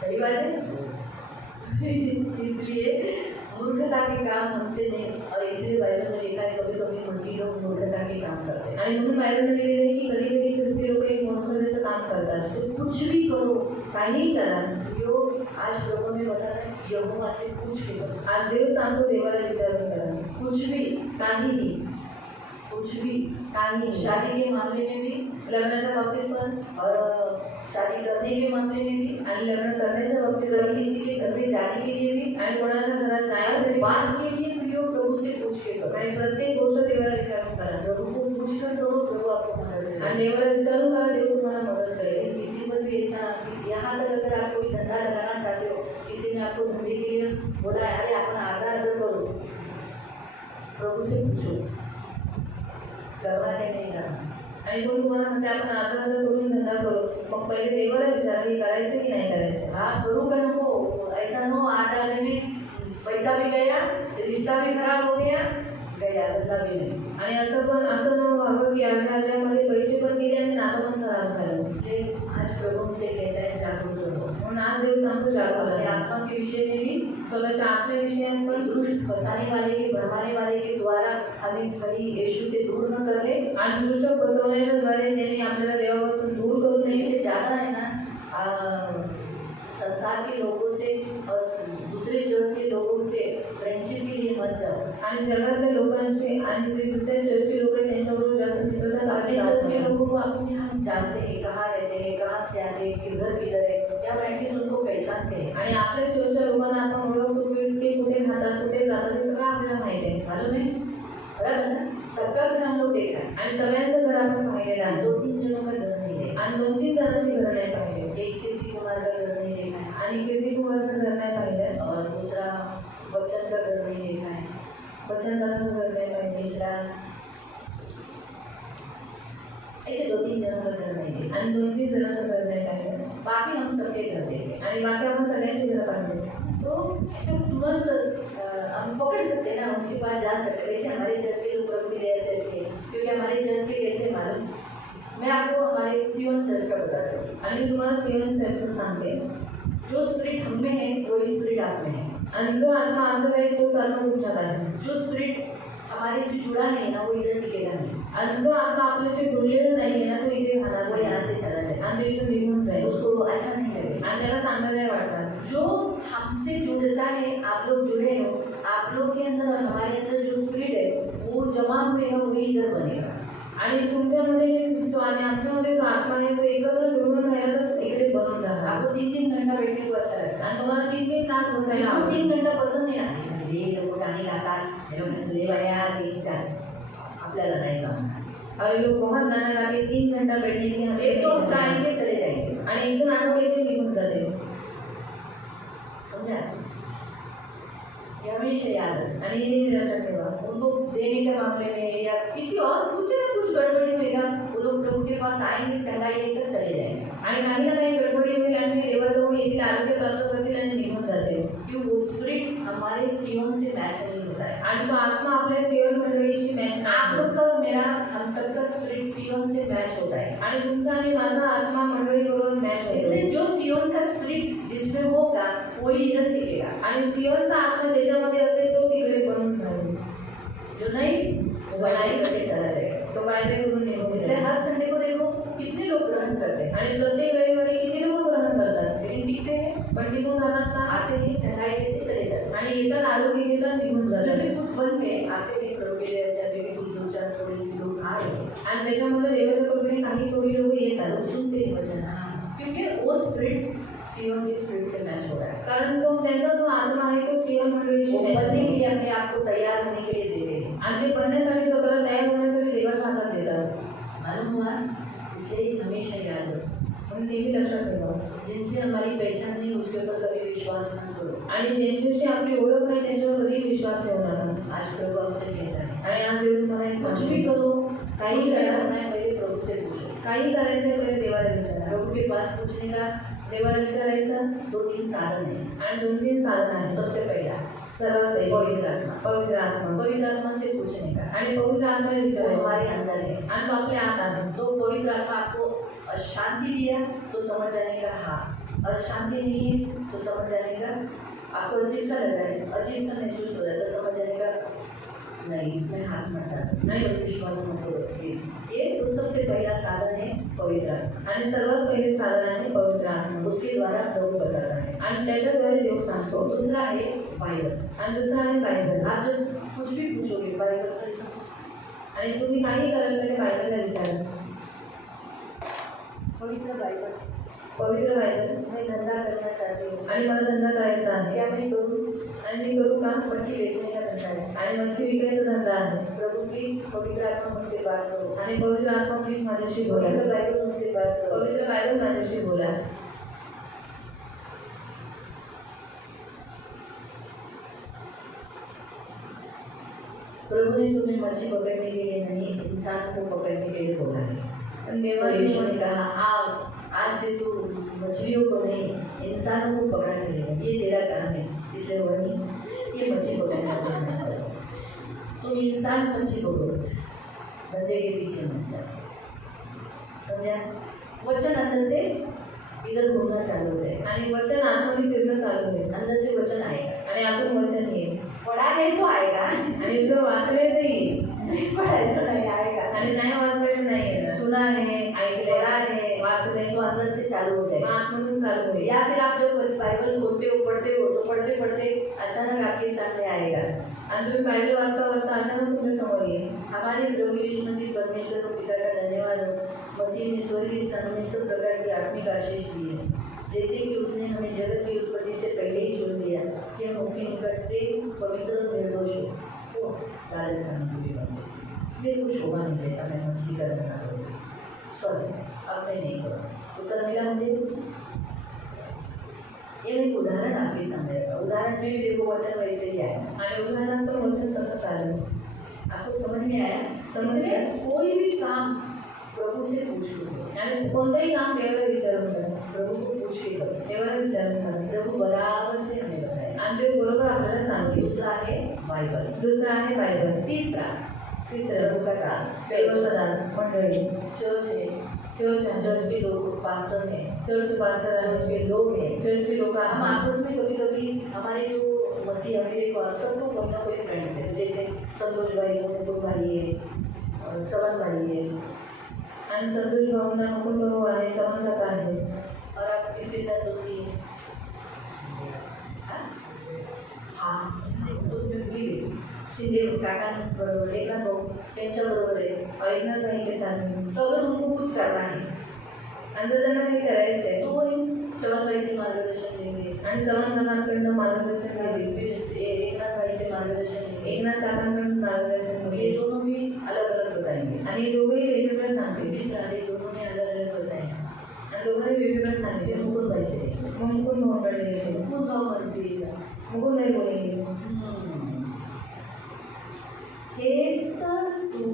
सही बात है इसलिए मूर्खता के काम हमसे नहीं और इसलिए बाइबल में लिखा है कभी कभी मसीह लोग मूर्खता के काम करते हैं आणि म्हणून बायबलमध्ये लिहिलेलं आहे की कधी कधी ख्रिस्ती लोक एक मूर्खतेचं काम करतात. तो कुछ भी करो काहीही करा. योग आज प्रभु ने बताया यहोवा से पूछ के करो आज देव सांगतो देवाला विचारून करा. कुछ भी काहीही काहीही शादी के मामले में भी लग्नाच्या बाबतीत पण और शादी करने के मामले में भी आणि लग्न करण्याच्या बाबतीत कभी पण किसी के घर में जाने के लिए भी आणि कोणाच्या घरात हर जायचं बात के लिए प्रियो प्रभु से पूछ के करो आणि प्रत्येक गोष्ट देवाला विचारून करा. प्रभु को पूछ कर करो प्रभु आपको मदद आणि करेगा देवाला विचारून करा देव तुम्हाला मदत करेल. लेकिन किसी पर भी ऐसा यहाँ तक अगर आप कोई धंधा लगाना चाहते हो किसी ने आपको धंधे के लिए बोला अरे अपन आधा करो प्रभु से पूछो करना है नहीं करना आणि कोण तुम्हाला म्हणते आपण अर्धा करून धंदा करू मग पहिले देवाला विचारा की करायचं की नाही करायचं. हाँ प्रभु का नको ऐसा नो आज डाले में पैसा पैसा भी गया, रिश्ता भी खराब हो गया, बदला भी नहीं। आणि असं न व्हावं की आल्यामध्ये पैसे पण गेले आणि नातं पण खराब झालं। इसलिए आज प्रभु हमसे कहता है जागरूक रहो। म्हणून आज देव सांगतो जागरूक अपने राहा। आत्मा के विषय में भी स्वतःच्या आत्मविषयाने पण दुष्ट फंसाने वाले के भरमाने वाले के द्वारा हमें कहीं यीशु से दूर न कर ले। आणि दुष्ट फसवण्याच्या द्वारे त्यांनी आपल्याला देवापासून दूर करू नये। इससे ज़्यादा है ना संसार के लोगों से और दूसरे चर्च के लोगों से फ्रेंडशिप के लिए मत जाओ। आणि जगातल्या लोकांशी आणि जे दुसऱ्या चर्चचे लोक आहेत त्यांच्याबरोबर जास्त मित्रता अपने करत चर्च के नाही। लोगों को अपने हम जानते हैं, कहाँ रहते हैं, कहाँ से आते हैं, कि घर किधर है, क्या एटलीस्ट उनको पहचानते हैं। आणि आपल्या चर्चच्या लोकांना आपण ओळखतो की ते कुठे राहतात, कुठे जातात, हे सगळं आपल्याला माहिती आहे। मालूम है बराबर ना? सबका घर हम लोग देखा है, आणि सगळ्यांचं घर आपण पाहिलेलं आहे। 2-3 जनों का घर नहीं देखा आणि 2-3 जणांची घरं नाही पाहिले। एक कीर्ति कुमार का घर नहीं देखा है, आणि कीर्ती कुमारचं घर नाही पाहिलं, और दूसरा बच्चन का घर नहीं देखा है, बच्चन दादाचं घर नाही पाहिलं, तीसरा ऐसे 2-3 जनों का घर नहीं देखा। आणि 2-3 जणांचं घर नाही पाहिलं, बाकी हम सबके घर देखे। आणि बाकी आपण सगळ्यांची घरं पाहिली। तो ऐसे तुरंत हम पकड़ सकते हैं ना, उनके पास जा सकते हैं। जैसे हमारे चर्च के लोग प्रभु के लिए ऐसे अच्छे हैं, क्योंकि हमारे चर्च के कैसे मालूम, मैं आपको हमारे सियोन चर्च का बताती हूँ। आणि मी तुम्हाला सियोन चर्चचं सांगते, जो स्पिरिट हम में है वही स्पिरिट आप में है। आणि जो आत्मा आमचा आहे तोच आत्मा तुमच्यात आहे। जो स्पिरिट हमारे से जुड़ा नहीं है ना, वो इधर टिकेगा नहीं, आणि जो आत्मा आपल्याशी जोडलेला नाही आहे ना, तो इथे राहणार वो नाही, यहाँ से चला जाए, आणि तो इथून निघून जाईल, उसको वो अच्छा नहीं लगेगा। आणि त्याला चांगलं नाही वाटणार। जो हमसे जुड़ता है, आप लोग जुड़े हो, आप लोग के अंदर और हमारे अंदर जो स्पिरिट है वो जमा हुएगा, वही इधर बनेगा। आणि तुमच्यामध्ये जो आणि आमच्यामध्ये जो आत्मा आहे तो एकत्र जुळून राहिला तर इकडे बनून राहणार। आपको 3-3 घंटा बैठने को अच्छा लगता है, आणि तुम्हाला 3-3 तास बसायला आपको आवडेल। 3 घंटा पसंद नहीं आती, ये लोग गाणी गातात, हे लोग नचले बाया, तीन चार, आपल्याला नाही जमणार। और ये लोग बहुत गाना गाते, 3 घंटा बैठने की हमें एक तो नहीं जमणार। गाएंगे चले जाएंगे, आणि इथून आठवडे ते निघून जाते। समझा? ये हमेशा याद है। आणि हे नेहमी लक्षात ठेवा, उनको देने के मामले में या किसी और कुछ ना कुछ गड़बड़ी होगा, वो लोग प्रभु के पास आएंगे, चंगाई लेकर चले जाएंगे। आणि काही ना काही गडबडी होईल आणि ते देवाजवळ येतील, आरोग्य प्राप्त करतील आणि निघून जातील। क्यों? वो स्पिरिट हमारे सियोन से मैच नहीं होता है। आणि तो आत्मा आपल्या सियोन मंडळीशी मॅच आप नाही लोग का और मेरा, हम सबका स्पिरिट सियोन से मैच होता है। आणि तुमचा आणि माझा आत्मा मंडळीबरोबर मॅच होतो। इसलिए जो सियोन का स्पिरिट जिसमें होगा वही इधर टिकेगा, आणि सियोनचा आत्मा ज्याच्यामध्ये असेल तो तिकडे बनून राहील, जो नहीं वो नहीं करके चला जाएगा। तो बायबल करून निघून इसलिए जाईल। हर संडे को देखो कितने लोग ग्रहण करते हैं, आणि प्रत्येक रविवारी किती लोक ग्रहण करतात, लेकिन टिकते हैं, पण टिकून राहतात का? आते हैं, चंगाई लेते चले जाते हैं। आणि येतात, आरोग्य घेतात, निघून उसमें जातात। से कुछ बन के आते हैं प्रभु के लिए, ऐसे अभी भी कुछ 2-4 थोड़े लोग आ रहे हैं, आणि त्याच्यामध्ये देवाच्या कृपेने काही थोडी लोक येतात, वो सुनते हैं वचन, हाँ, क्योंकि वो स्पिरिट सियोन के स्पिरिट से मैच हो रहा है। कारण तो त्यांचा जो आत्मा आहे तो सियोन मंडळीशी वो match बनने के होतो। लिए अपने आप को तैयार होने के लिए देते हैं, आणि ते बनण्यासाठी स्वतःला तयार होण्यासाठी देवाच्या हातात देतात। मालूम हुआ? इसलिए हमेशा याद रखो, म्हणून नेहमी लक्षात ठेवा, जिनसे हमारी पहचान नहीं उसके ऊपर कभी विश्वास न करो। आणि ज्यांच्याशी आपली ओळख नाही त्यांच्यावर कधी विश्वास ठेवू नका। आज प्रभु आपसे कहता है, आणि आज देव तुम्हाला एक कुछ सांगतो, भी करो, काही कुछ करा, करना है पहले प्रभु से पूछो। काही करायचं आहे पहिले देवाला विचारा। प्रभु के पास पूछने का देवाला विचारायचं 2-3 साधन है। आणि 2-3 साधन आहेत। सबसे पहला सर्वात पहिले पवित्र आत्मा, पवित्र आत्मा, पवित्र आत्मा से पूछने का, आणि पवित्र आत्म्याला वो विचारायचं हमारे अंदर है। आणि तो आपल्या आत आहे। तो पवित्र आत्मा आपको शांति दिया तो समझ जाने का हाँ, और शांति नहीं है तो समझ जाने का आपको अजीब सा लग रहा है, अजीब सा महसूस हो रहा है, तो समझ जाने का नहीं, इसमें हाथ मत डालो, नहीं विश्वास मत करो। ये तो सबसे पहला साधन है पवित्र आत्मा, आणि सर्वात पहिले साधन आहे पवित्र आत्मा, उसके द्वारा प्रभु बताता है। आणि त्याच्याद्वारे देव सांगतो। दूसरा है बाइबल, आणि दुसरा आहे बायबल। आप जब कुछ भी पूछोगे बाइबल का ऐसा कुछ, आणि तुम्ही काही करायला पहिले बायबलला विचारा। पवित्र बाइबल, पवित्र बायबल, मैं धंधा करना चाहती हूँ, आणि मला धंदा करायचा आहे, क्या मैं करूँ? आणि मी करू का? मच्छी बेचने का धंधा है, आणि मच्छी विकायचा धंदा आहे, प्रभु प्लीज पवित्र आत्मा मुझसे बात करो, आणि पवित्र आत्मा प्लीज माझ्याशी बोला, पवित्र बाइबल मुझसे बात करो। पवित्र बायबल माझ्याशी बोला। प्रभु ने तुम्हें मच्छी पकड़ने के लिए नहीं, इंसान को पकड़ने के लिए बोला है। पण देवा यीशु ने कहा आज से तू मछलियों को नहीं इंसानों को पकड़ा करेगा, ये तेरा काम है। इसलिए वही ये मच्छी पकड़ने का नहीं करो, तुम इंसान मच्छी पकड़ो, धंधे के पीछे मत जाओ। समझा? वचन अंदर से इधर घूमना चालू हो जाएगा आणि वचन आतमध्ये फिरणं चालू होईल अंदर से वचन आएगा आणि आपण वचन येईल पढ़ा नहीं तो आएगा आणि जर वाचले तर येईल नहीं पढ़ा तो नहीं आएगा आणि नाही वाचले तर नाही येणार सुना है ऐकले पढ़ा है वाचले तो अंदर से चालू हो मग जाएगा आतमधून चालू होईल या फिर आप जब बाइबल खोलते हो तो पढ़ते पढ़ते अचानक आपके सामने आएगा आणि तुम्ही बायबल वाचता वाचता अचानक तुमच्या समोर येईल हमारे प्रभु यीशु मसीह परमेश्वर को पिता का धन्यवाद हो मसीह ने स्वर्गीय स्थानों में सब प्रकार की आत्मिक आशीष दी है जैसे कि उसने हमें जगत की उत्पत्ति से पहले ही चुन लिया कि हम उसके निकट प्रेम पवित्र और निर्दोष हो तो लालच खाने को भी बने मेरे को शोभा नहीं देता मैं मछली का धंधा करूँ सॉरी अब मैं नहीं करूँ उत्तर मिला मुझे ये मैं एक उदाहरण आपके सामने रखा उदाहरण में भी देखो वचन वैसे ही आया आणि उदाहरणार्थ पण वचन तसंच आलं आपको समझ में आया समझ में इसलिए कोई भी काम प्रभु से पूछ लो आणि कोणतंही काम देवाला विचारून करा प्रभु को पूछ के करो देवाला विचारून करा प्रभु बराबर से हमें बताया आणि ते बरोबर आपल्याला सांगेल दूसरा है बाइबल दुसरा आहे बायबल तीसरा तिसरं प्रभु का दास देवाचा दास मंडळी चर्च है चर्च आहे चर्च के लोग पास्टर हैं चर्च पास्टर आहे चर्च के लोग हैं चर्चचे लोक हम आहेत आपस में कभी कभी हमारे जो मसीह अगले को सबको कोई ना कोई फ्रेंड्स है जैसे संतोष भाई मुकुंद भाई है और चवन भाई है आणि संतोष भाऊंना मुकुंद भाऊ आहे चव्हाण काका आहे और आप किसके साथ दोस्ती है हाँ तो मैं भूली गई शिंदे काकांबरोबर लेखन भाऊ त्यांच्याबरोबर आहे ऐकणार नाही ते सांगेल तो अगर उनको कुछ करना है आणि जर त्यांना हे करायचं आहे तो वो चवन भाई से मार्गदर्शन लेंगे आणि चव्हाण काकांकडनं मार्गदर्शन घेतील फिर एकनाथ भाई से मार्गदर्शन लेंगे एकनाथ काकांकडून मार्गदर्शन ये घेतील दोनों भी अलग अलग बताएंगे आणि हे दोघंही वेगवेगळं सांगतील तीसरा ये दोनों ने अलग अलग बताएंगे आणि दोघंही वेगवेगळं फिर सांगतील मुकुंद भाई से लेंगे मग मुकुंद भाऊकडे येतील मुकुंद भाव म्हणतील मुकुंद नाही बोलेंगे हे तर तू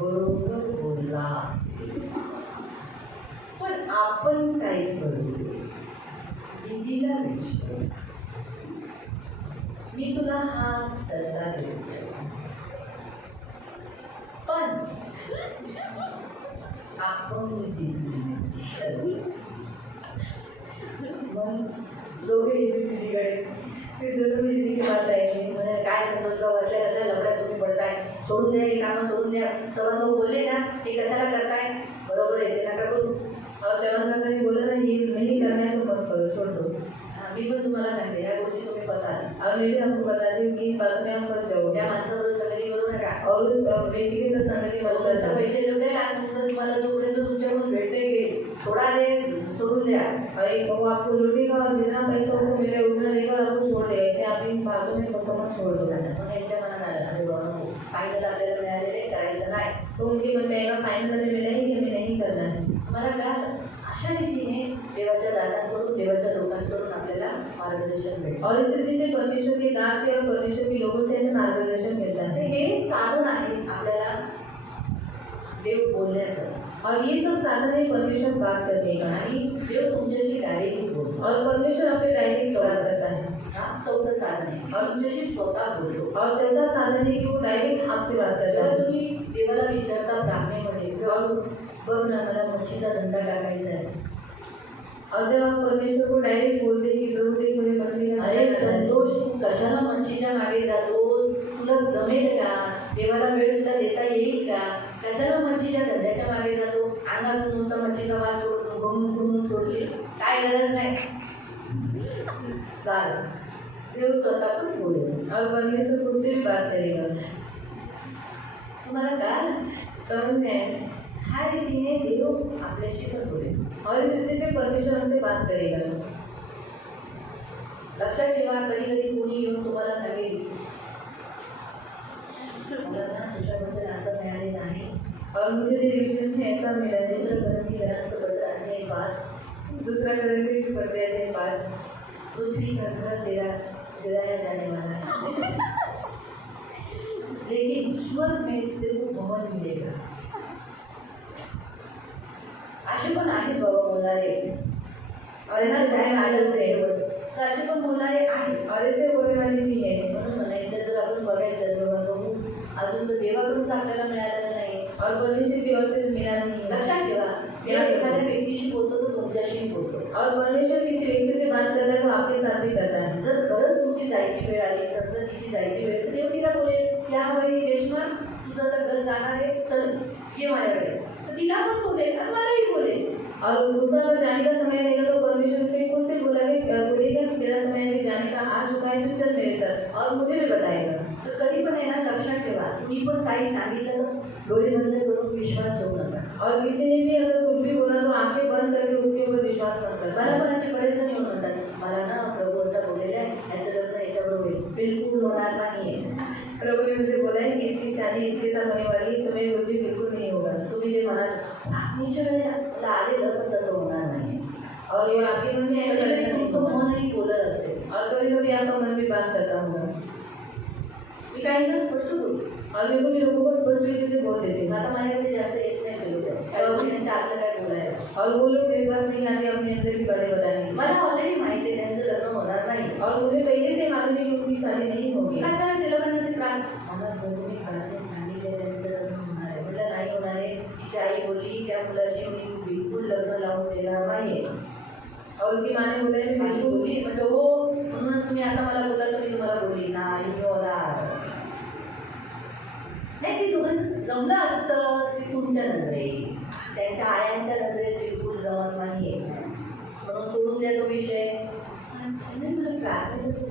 बरोबर बोलला पण आपण काय करू दीदीला विचार मी तुला हा सल्ला देतो पण आपण दीदी मग दोघे येतील दीदीकडे फिर दोघं दीदी के पास आएंगे म्हणजे काय संतोषराव वाचल्या वाचल्या लफड्यात तुम्ही पडताय सोडून द्या हे कामं सोडून द्या चव्हाण भाऊ बोलले ना हे कशाला करताय बरोबर आहे ते नका करू और चव्हाण काकांनी बोला ना ये नहीं करना है तो मत करो छोड़ दो मी पण तुम्हाला सांगते ह्या गोष्टी तुम्ही पसाल और मैं भी आपको बताती हूँ कि बात में आप फंस त्या जाओगे माणसाबरोबर संगती करू नका और उस व्यक्ति के साथ संगति मत पैसे करना पैसे जेवढे ना तुमचं तुम्हाला जोपर्यंत तुमच्याकडून भेटते गेले सोडा दे सोडून द्या और एक वो आपको लूटेगा और जितना पैसा उसको मिले उतना देगा और आपको छोड़ देगा ऐसे आप इन बातों में समझ छोड़ दो मग यांच्या मनात आलं अरे बाबा फायनल आपल्याला मिळालेले करायचं नाही तो उनके मन में आएगा फाइनल हमें मिला ही हमें नहीं करना है मला काय अशा रीतीने देवाच्या दासांकडून देवाच्या लोकांकडून आपल्याला मार्गदर्शन भेटतं और इस रीति से परमेश्वर के दास से और परमेश्वर के लोगों से हमें मार्गदर्शन मिलता तर है हे साधन आहे आपल्याला देव बोलण्याचं और ये सब साधन है परमेश्वर बात करने का आणि देव तुमच्याशी डायरेक्टली बोलतो और परमेश्वर आपसे डायरेक्ट बात करता है हा चौथं साधन आहे और तुमच्याशी स्वतः बोलतो और चौथा साधन है कि वो डायरेक्ट आपसे बात करता जेव्हा है तुम्ही देवाला विचारता प्रार्थनेमध्ये बघ ना मला मच्छीचा धंदा टाकायचा आहे और जब आप परमेश्वर को डायरेक्ट बोलते हैं कि प्रभु देख मुझे मछली का अरे धंधा करना है। संतोष तू कशाला मच्छीच्या मागे जातोस तुला जमेल का देवाला वेळ तुला देता येईल का कशाला मच्छीच्या धंद्याच्या मागे जातो अंगातून नुसता मच्छीचा वास सोडतो घुमून घुमून सोडशील काय गरज नाही चालेल देव स्वतः पण बोलेल और परमेश्वर खुद से भी बात करेगा तुम्हाला काय समझ में आए? ह्या रीतीने देव आपल्याशी पण बोलेल और इस रीति से परमेश्वर हमसे बात करेगा लक्षात ठेवा कधी कधी कोणी येऊन तुम्हाला सांगेल मला ना तुझ्याबद्दल असं मिळाले नाही और मुझे डिविजन में ऐसा मिला है दुसरं घरातली घरांचं बद्दल अध्याय 5 दूसरा कदम भी पढ़ते थे 5 पृथ्वी का घर गिराया जाने वाला है लेकिन स्वर्ग में तेरे को भवन मिलेगा असे पण आहेत बाबा बोलणारे और ऐसा जाए आलस है तर असे पण बोलणारे आहेत. और ऐसे बोलने वाले भी है। म्हणून म्हणायचं जर आपण बघायचं बाबा बघू अजून तर देवाकडून तर आपल्याला मिळालेलं नाही. और परमेश्वर की ओर से मिला नहीं है। लक्षात ठेवा, देव एखाद्या व्यक्तीशी बोलतो तो तुमच्याशी बोलतो. और परमेश्वर किसी व्यक्ति से बात करता है तो आपके साथ भी करता है। जर खरंच तुमची जायची वेळ आली, समजा तिची जायची वेळ, तर देव तिला बोलेल की हा बाई रेश्मा तुझं तर घर जाणार आहे, चल ये माझ्याकडे. तर तिला पण बोलेल आणि मलाही बोलेल. और उसका अगर जाने का समय रहेगा तो परमेश्वर से खुद से बोलेगा कि तेरा समय अभी जाने का आ चुका है, तू चल मेरे साथ, और मुझे भी बताएगा। तर कधी पण आहे ना लक्षात ठेवा, तुम्ही पण काही सांगितलं तर डोळे बंद करून विश्वास ठेवू नका. और किसी ने भी अगर कुछ भी बोला तो आंखें बंद करके उसके ऊपर विश्वास मत करना। मला पण असे बरेच जण येऊन म्हणतात मला ना प्रभू असं बोललेलं आहे याचं लग्न याच्याबरोबर होईल. बिलकुल होणार नाही आहे. प्रभु ने मुझे बोला है कि इसकी शादी इसके साथ होने वाली है, तो मैं बोलती बिल्कुल नहीं होगा। तुम्ही जे म्हणाल तुमच्याकडे आलेलं पण तसं होणार नाही. और ये आपके मन में ऐसा कधी नहीं तुमचं होगा। मनही बोलत असेल. और कभी कभी आपका मन भी बात करता होगा। मी काहींना स्पष्ट बोलते. और मैं कुछ लोगों को स्पष्ट तरीके से बोल देती हूँ। आता माझ्याकडे जास्त येत नाही ते लोक. त्यांच्या आपलं काय बोलायला. और वो लोग मेरे पास नहीं आते अपने अंदर की बातें बताने। मला ऑलरेडी माहिती आहे त्यांचं लग्न होणार नाही. और मुझे पहले से मालूम है कि उनकी शादी नहीं होगी। कशाला ते लोकांना ते मला प्रभूने घरातून सांगितलं त्यांचं लग्न होणार आहे. म्हटलं नाही होणार आहे. तिची आई बोलली त्या मुलाशी मी बिलकुल लग्न लावून देणार नाही. और उसकी माँ ने बोला है माझी बिल्कुल। बोलली म्हटलं हो म्हणूनच तुम्ही आता मला बोला तर मी तुम्हाला बोलली नाही होणार. नाही ते दोघांचं जमलं असतं ते तुमच्या नजरेत, त्यांच्या आयांच्या नजरेत बिलकुल जमत नाही आहे म्हणून सोडून द्या तो विषय. नाही मला प्रार्थनेतच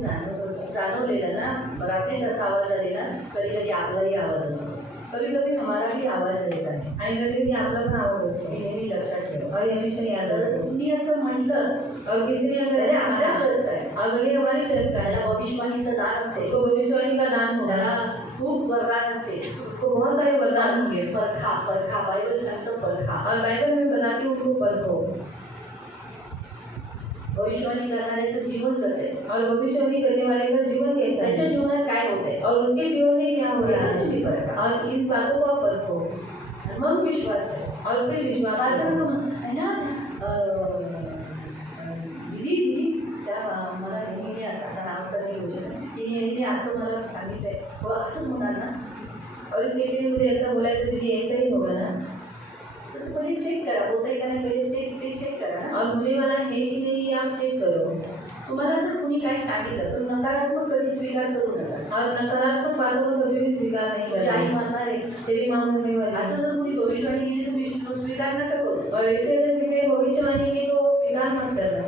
जाणवलेलं ना रात्री कसा आवाज आलेला. कधी कधी आपलाही आवाज असतो, कभी कभी हमारा भी आवाज येत आहे आणि कधी कधी आपला पण आवाज असतो. हे नेहमी लक्षात ठेवा. और ये हमेशा याद तर रखो। तुम्ही असं म्हटलं और किसी ने अगर अरे आपल्या चर्च आहे अगर ये हमारी चर्च का है त्याला भविष्यवाणीचं दान असेल, तो भविष्यवाणी का दान होगा, त्याला खूप वरदान असते. उसको बहुत सारे वरदान होंगे। परखा परखा बायबल सांगतं परखा. और बाइबल में बताती हूँ उसको परखो। भविष्यवाणी करणाऱ्याचं जीवन कसं आहे, और भविष्यवाणी करने वाले का जीवन कैसा त्याच्या है, जीवनात काय होतंय, और उनके जीवन में क्या हो रहा है, तुम्ही परखा. और इन बातों को आप परखो आणि मग विश्वास ठेवा. और फिर विश्वास माझं करो। आहे ना दिदी त्या मला नेहमी असं आता नाव तर नाही योजना तिने असं मला सांगितलंय हो असंच होणार ना. और इस बेटी ने मुझे ऐसा बोला है तो दीदी ऐसा ही होगा ना। तर पहिले चेक करा होतंय का नाही पहिले ते चेक करा ना. और होने वाला है कि नहीं ये आप चेक करो। तुम्हाला जर कुणी काही सांगितलं तर नकारात्मक कधी स्वीकार करू नका. और नकारात्मक बातों को कभी भी स्वीकार नहीं तुझी आई करना। मानणार आहे तेरी माँ होने वाली है। असं जर कुणी भविष्यवाणी केली तर तुम्ही स्वीकार नका करू. और ऐसे अगर किसी ने भविष्यवाणी की तो वो स्वीकार मत करना।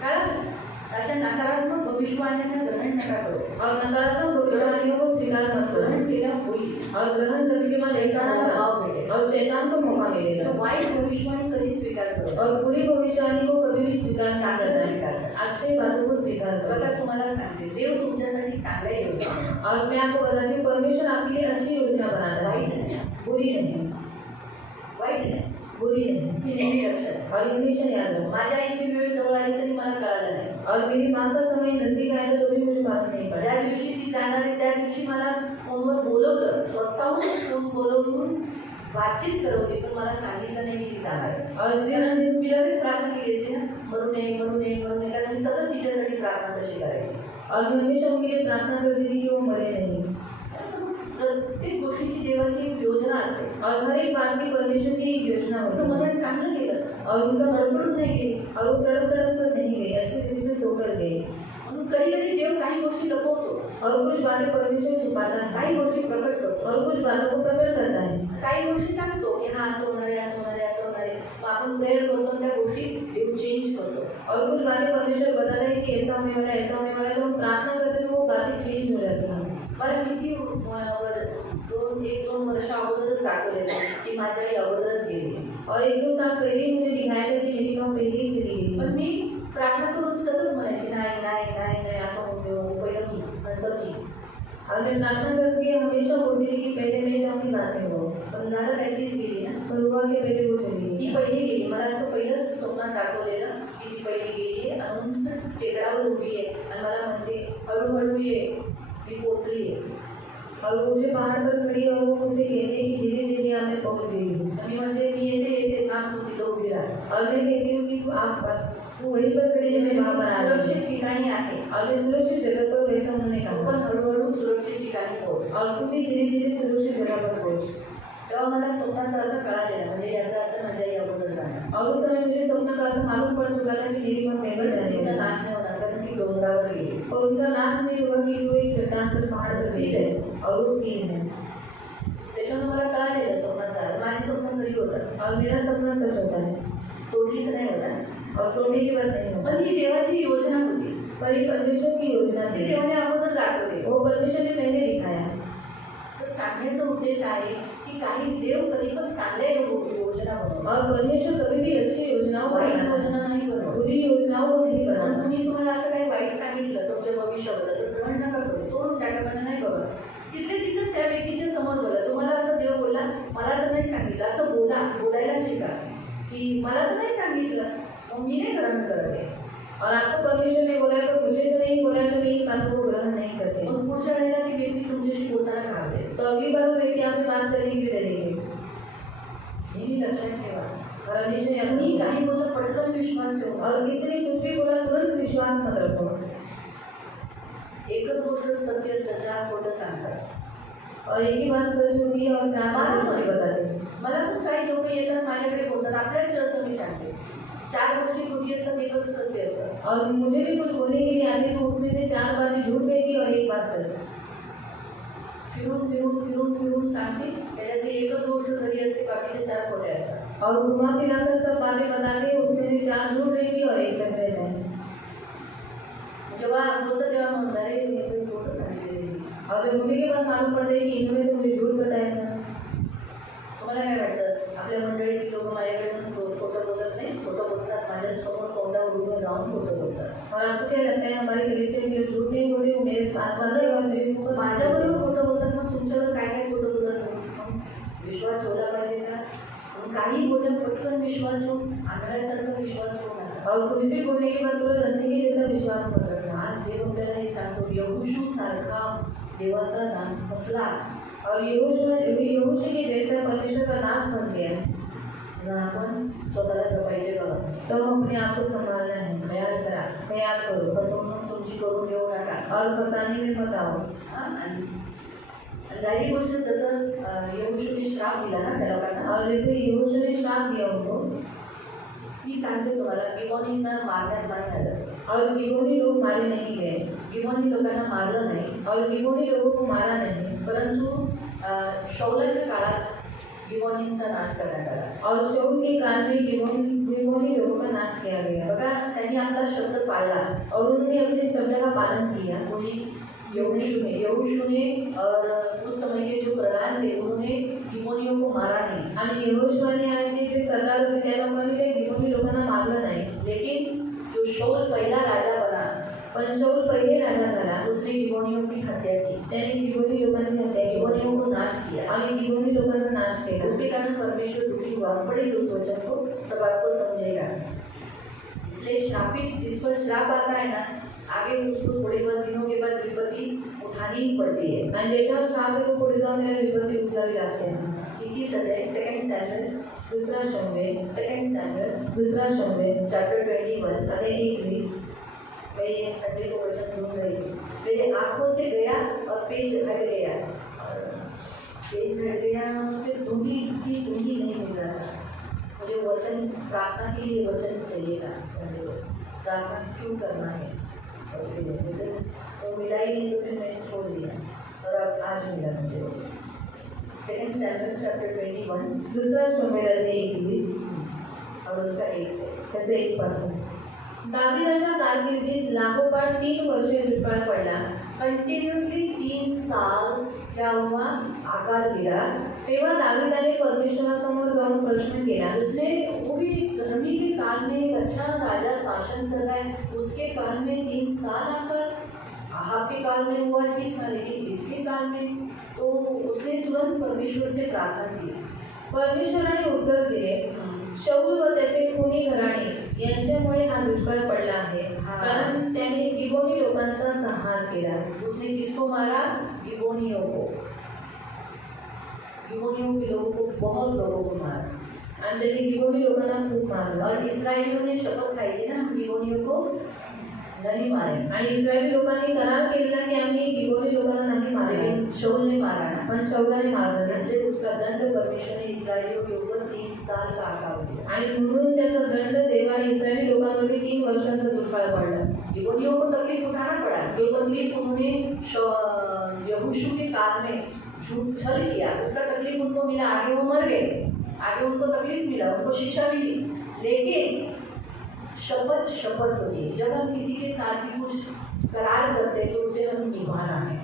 कारण अशा नकारात्मक भविष्यवाण्यांना ग्रहण नका करू. और नकारात्मक भविष्यवाणियों को स्वीकार मत करो। ग्रहण केलं होईल और ग्रहण करने के बाद ऐसा शैतानाला होगा भाव मिळेल. और शैतान को मौका मिलेगा। तर वाईट भविष्यवाणी कधी स्वीकार करू. और बुरी भविष्यवाणी को कभी भी स्वीकार नहीं करना है। अच्छी बातों को स्वीकार बघा करो। तुम्हाला सांगते देव तुमच्यासाठी चांगल्या योजना आहे. और मैं आपको बताती हूँ परमेश्वर आपके लिए अच्छी योजना बनाता वाईट है, नाही बुरी नहीं, वाईट नाही. बुरी नहीं। मी नेहमी लक्षात. और ये हमेशा याद रखो। माझ्या आईची वेळ जवळ आली तरी मला कळालं नाही. और मेरी माँ का समय नजदीक आया तो भी मुझे मालूम नहीं ज्या पड़ा। दिवशी ती जाणार आहे त्या दिवशी मला फोनवर बोलवलं, स्वतःहून फोन बोलवून बातचीत करवली, पण मला सांगितलं नाही की ती जाणार आहे. और कारण जिन मी लगेच प्रार्थना केली असते ना मरू नये मरू नये मरू नये कारण मी सतत तिच्यासाठी प्रार्थना कशी करायची. और मैं हमेशा उनके लिए प्रार्थना करती थी कि वो मरे नहीं। प्रत्येक गोष्टीची देवाची एक योजना असते. और हर एक बात की परमेश्वर की एक योजना असं होती है। मन चांगलं गेलं और उनका गडबडून नाही गेली. और वो तड़प तड़प कर नहीं गई, अच्छे तरीके से सोकर गई। म्हणून कधी कधी देव काही गोष्टी लपवतो, और कुछ बातें परमेश्वर छुपाता है काही गोष्टी प्रकट करतो, और कुछ बातों को प्रकट करता है। काही गोष्टी सांगतो की हा असं होणार आहे असं होणार आहे असं होणार आहे. मग आपण प्रेयर करतो त्या गोष्टी देव चेंज करतो. और कुछ बातें परमेश्वर बताता है कि ऐसा होने वाला है ऐसा होने वाला है, तो हम प्रार्थना करते हैं तो वो बातें चेंज हो जाती हैं। मला किती 1-2 वर्ष अगोदरच दाखवलेलं की माझी आई अगोदरच गेली. और 1-2 साल पहले ही मुझे दिखाया था कि मेरी माँ पहले ही चली गई। पण मी प्रार्थना करून सतत म्हणायची नाही नाही नाही नाही असं होऊ पहिलं नंतर मी. और मैं प्रार्थना करके हमेशा बोलती थी कि पहले मैं जाऊँगी बाद में वो। पण झालं काय तीच गेली ना. पर हुआ कि पहले वो चली ती गई। पहिली गेली. मला असं पहिलंच स्वप्नात दाखवलेलं की ती पहिली गेली आहे आणि उंच टेकडावर उभी आहे आणि मला म्हणते हळूहळू ये मी पोचली आहे. और वो मुझे पहाड़ पर खड़ी और वो मुझसे कहती है कि धीरे धीरे यहाँ मैं पहुँच गई हूँ। मी म्हणते मी येते येते ना तू तिथं उभी राहा. और मैं कहती हूँ कि तू आप वो वहीं पर खड़ी है, मैं वहाँ पर आ रही हूँ। सुरक्षित ठिकाणी आहे और मैं सुरक्षित जगह पर वैसा उन्होंने तू कहा पण हळूहळू सुरक्षित ठिकाणी पोहोच. और तू भी धीरे धीरे सुरक्षित जगह पर पहुंच. तेव्हा मला स्वप्नाचा अर्थ कळालेला, म्हणजे याचा अर्थ माझ्या आई अगोदर जाणार. और उस समय मुझे स्वप्न का अर्थ मालूम पड़ चुका था कि मेरी माँ पहले जाने तिचा वाली नाश नाही होणार, कारण ती डोंगरावर गेली. और उनका नाश नहीं होगा कि वो एक चट्टान पर पहाड़ पर स्थिर है और वो स्थिर है. त्याच्यामुळे मला कळालेलं स्वप्नाचा अर्थ. माझे स्वप्न खरी होतं और मेरा सपना सच होता है तोडली तर नाही होता, और तोड़ने की बात नहीं होता. पण ही देवाची योजना होती. पर ये परमेश्वर की योजना ती थी, देवाने अगोदर दाखवली. वो परमेश्वर ने पहले दिखाया. तर सांगण्याचा उद्देश आहे की काही देव कधी पण चांगल्या योजना बनवतात, और परमेश्वर कभी भी अच्छी योजनाओं को वाईट बनाता है, योजना नाही बनवत. बुरी योजनाओं को नहीं पण बनाता. तुम्ही तुम्हाला असं काही वाईट सांगितलं तुमच्या भविष्याबद्दल तर ग्रहण नका करू, तोडून टाका, नाही बघा. तिथले तिथेच त्या व्यक्तीच्या समोर बोला. तुम्हाला असं देव बोला, मला तर नाही सांगितलं, असं बोलायला शिका की मला तर नाही सांगितलं, मग मी नाही ग्रहण करत आहे. और आपको परमेश्वर ने बोला तो मुझे तो नहीं बोला तो मैं इस बात को ग्रहण नहीं करते. मग पुढच्या वेळेला ती व्यक्ती तुमच्याशी बोलताना घाबरेल. तो अगली बार वो व्यक्ति आपसे बात करेंगे भी डरेंगे. नेहमी लक्षात ठेवा, और हमेशा मी अपनी काही बोललं पटकन विश्वास ठेवू. और किसी ने कुछ भी बोला तुरंत विश्वास मत रखो. एकच गोष्ट सत्य असतं, चार खोटं सांगतात. और एक ही बात सच होती है और चार बात झूठी बताते हैं. मला पण काही लोक येतात माझ्याकडे बोलतात, आपल्याला चर्चा मी सांगते, चार गोष्टी खोटी असतात, एकच सत्य असतं. और मुझे भी कुछ बोलने के लिए आते तो उसमें से चार बातें झूठ रहेगी और एक बात सच. फिरून फिरून फिरून फिरून सांगते, त्याच्यातली एकच गोष्ट खरी असते, बाकीचे चार खोटे असतात. और घुमा फिराकर सब बातें बताते उसमें से चार झूठ रहेगी और एक सच रहता है. जेव्हा बोलतं तेव्हा म्हणणार आहे मी पण खोटं सांगितलेलं. और जब होने के बाद मालूम पड़ता है कि इन्होंने तो मुझे झूठ बताया था. तुम्हाला काय वाटतं, आपल्या मंडळीतील लोक माझ्याकडे खोटं बोलत नाही, खोटं बोलतात, माझ्यासमोर तोंडावर उभं राहून खोटं बोलतात. और आपको क्या लगता है हमारे गले से भी झूठ नहीं बोलते, वो मेरे पास आ जाए और मेरे ऊपर माझ्याबरोबर खोटं बोलतात, मग तुमच्यावर काय काय खोटं बोलतात. मग विश्वास ठेवला पाहिजे का? मग काही बोलून पटकन विश्वास ठेवून आंधळ्यासारखा विश्वास ठेवू नका. और कुछ भी बोलने के बाद तुरंत अंधे के जैसा विश्वास मत रखना. आज देव आपल्याला हे सांगतो, यहोशू सारखा देवाचा नाश फसला और यहोशू के जैसा परमेश्वर का नाश फंस गया ना आपण स्वतःला जपायचे बघा. तो अपने आप को संभालना है. तयार करा, तैयार करो फसवणूक तुमची करून घेऊ नका. और फंसाने में मत आओ. आणि राहिली गोष्ट, जसं यहोशूने श्राप दिला ना त्या लोकांना, और जैसे यहोशू ने श्राप दिया उनको, मी सांगते तुम्हाला, गिबोनींना मारण्यात नाही आलं. और गिबोनी लोग मारे नहीं गए. गिबोनी लोकांना मारलं नाही, और गिबोनी लोगों को मारा नहीं. परंतु शौलाच्या काळात गिबोनींचा नाश करण्यात आला. और शाऊल के काल में गिबोनी लोगों का नाश किया गया. बघा, त्यांनी आपला शब्द पाळला. और उन्होंने अपने शब्द का पालन किया. कोणी यहोशूने और उस समय के जो प्रधान थे उन्होंने गिबोनियों को मारा नहीं. आणि यहोशूने आणि ते जे सरदार होते त्या लोकांनी ते गिबोनी लोकांना मारलं नाही. लेकिन जो शौल पहिला राजा बना, पण शाऊल पहिले राजा झाला. उसने गिबोनियों की हत्या की, त्याने गिबोनी लोकांची हत्या केली गिबोनियों को नाश किया. आणि गिबोनी लोकांचा नाश केला. उसके कारण परमेश्वर दुखी हुआ. पढ़ेगा उस वचन को तब आपको समझेगा. इसलिए श्रापित, जिस पर श्राप आता है ना, आगे उसको थोड़े बहुत दिनों के बाद विपत्ति उठानी ही पड़ती है. आणि ज्याच्यावर श्राप आहे तो पुढे जाऊन त्याला विपत्ती उचलावी लागते. 21 अध्याय, सेकंड स्टँडर्ड, दुसरा शमूएल, सेकंड स्टँडर्ड, दुसरा शमूएल चैप्टर 21. अध्याय 21. मैं ये संडे को वचन ढूंढ रही थी. मेरे आंखों से गया और पेज हट गया. पेज हट गया, मुझे ढूंढी नहीं मिल रहा था. मुझे वचन, प्रार्थना के लिए वचन चाहिए था. संडे को प्रार्थना क्यों करना है, उसके लिए तो मिला ही नहीं, तो फिर मैंने छोड़ दिया. और अब आज मिला मुझे. सेकंड स्टैंडर्ड चैप्टर 21 दुसरा शमूएल अध्याय 21 और उसका 1 से त्याचे 1%. दाविदाच्या कारकिर्दीत लागोपाठ 3 वर्षे दुष्काळ पडला. कंटिन्यूअसली 3 साल क्या हुआ, आकार गिरा. तेव्हा दाविदाने परमेश्वरासमोर जाऊन प्रश्न केला. उसने, वो भी धर्मी के काल में एक अच्छा राजा शासन कर रहा है, उसके काल में 3 साल आकर, आहाब के काल में हुआ ठीक था, लेकिन इसके काल में तो उसने तुरंत परमेश्वर से प्रार्थना की. परमेश्वराने उत्तर दिले, शाऊल व त्याचे खुनी घराणे यांच्यामुळे हा दुष्काळ पडला आहे, कारण त्याने गिबोनी लोकांचा संहार केला. उसने किसको मारा, गिबोनियों को. गिबोनियों के लोगों को, बहुत लोगों को मारा. आणि त्यांनी गिबोनी लोकांना खूप मारलं. और इसराइलियों ने शपथ खाई थी ना, हम गिबोनियों को नहीं मारे. आणि इस्रायली लोकांनी करार केलेला की आम्ही गिबोनी लोकांना नाही मारले. लेकिन शाऊल ने मारा ना, पण शौलाने मारलं. इसलिए उसका दंड परमेश्वर ने इसराइलियों के ऊपर 3 साल का आकार दिया. आणि म्हणून त्याचा दंड देवाने इस्रायली लोकांवरती 3 वर्षांचा दुष्काळ पडला. गिबोनियों को तकलीफ उठाना पड़ा. जो तकलीफ उन्होंने यहोशू के काल में झूठ छल किया, उसका तकलीफ उनको मिला. आगे वो मर गए, आगे उनको तकलीफ मिला, उनको शिक्षा मिली. लेकिन शपथ होती है. जब हम किसी के साथ भी कुछ करार करते हैं तो उसे हम निभाना है.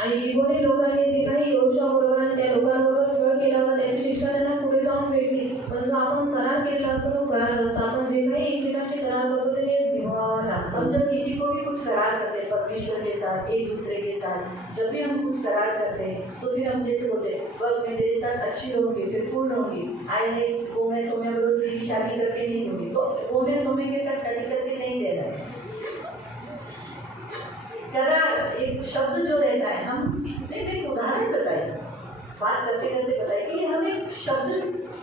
आणि गिबोनी लोकांनी जे काही यहोशू बरोबर आणि त्या लोकांबरोबर छळ केला होता त्याची शिक्षा त्यांना पुढे जाऊन भेटली. पण जो आपण करार केला असतो तो करार असतो. आपण जे काही एकमेकांशी करार करतो ते निभावावा लागतो. हम जब किसी को भी कुछ करार करते हैं परमेश्वर के साथ, एक दूसरे के साथ, जब भी हम कुछ करार करते हैं तो फिर हम जैसे बोलते हैं वक्त मैं तेरे साथ अच्छी रहूँगी, फिर फूल रहूँगी. आए नहीं वो मैं सोम्या बरोबर तेरी शादी करके नहीं होगी, तो वो मैं सोम्या के साथ शादी करके नहीं देना है. करार एक शब्द जो रहता है, हम एक उदाहरण बताए, बात करते करते बताए कि हम एक शब्द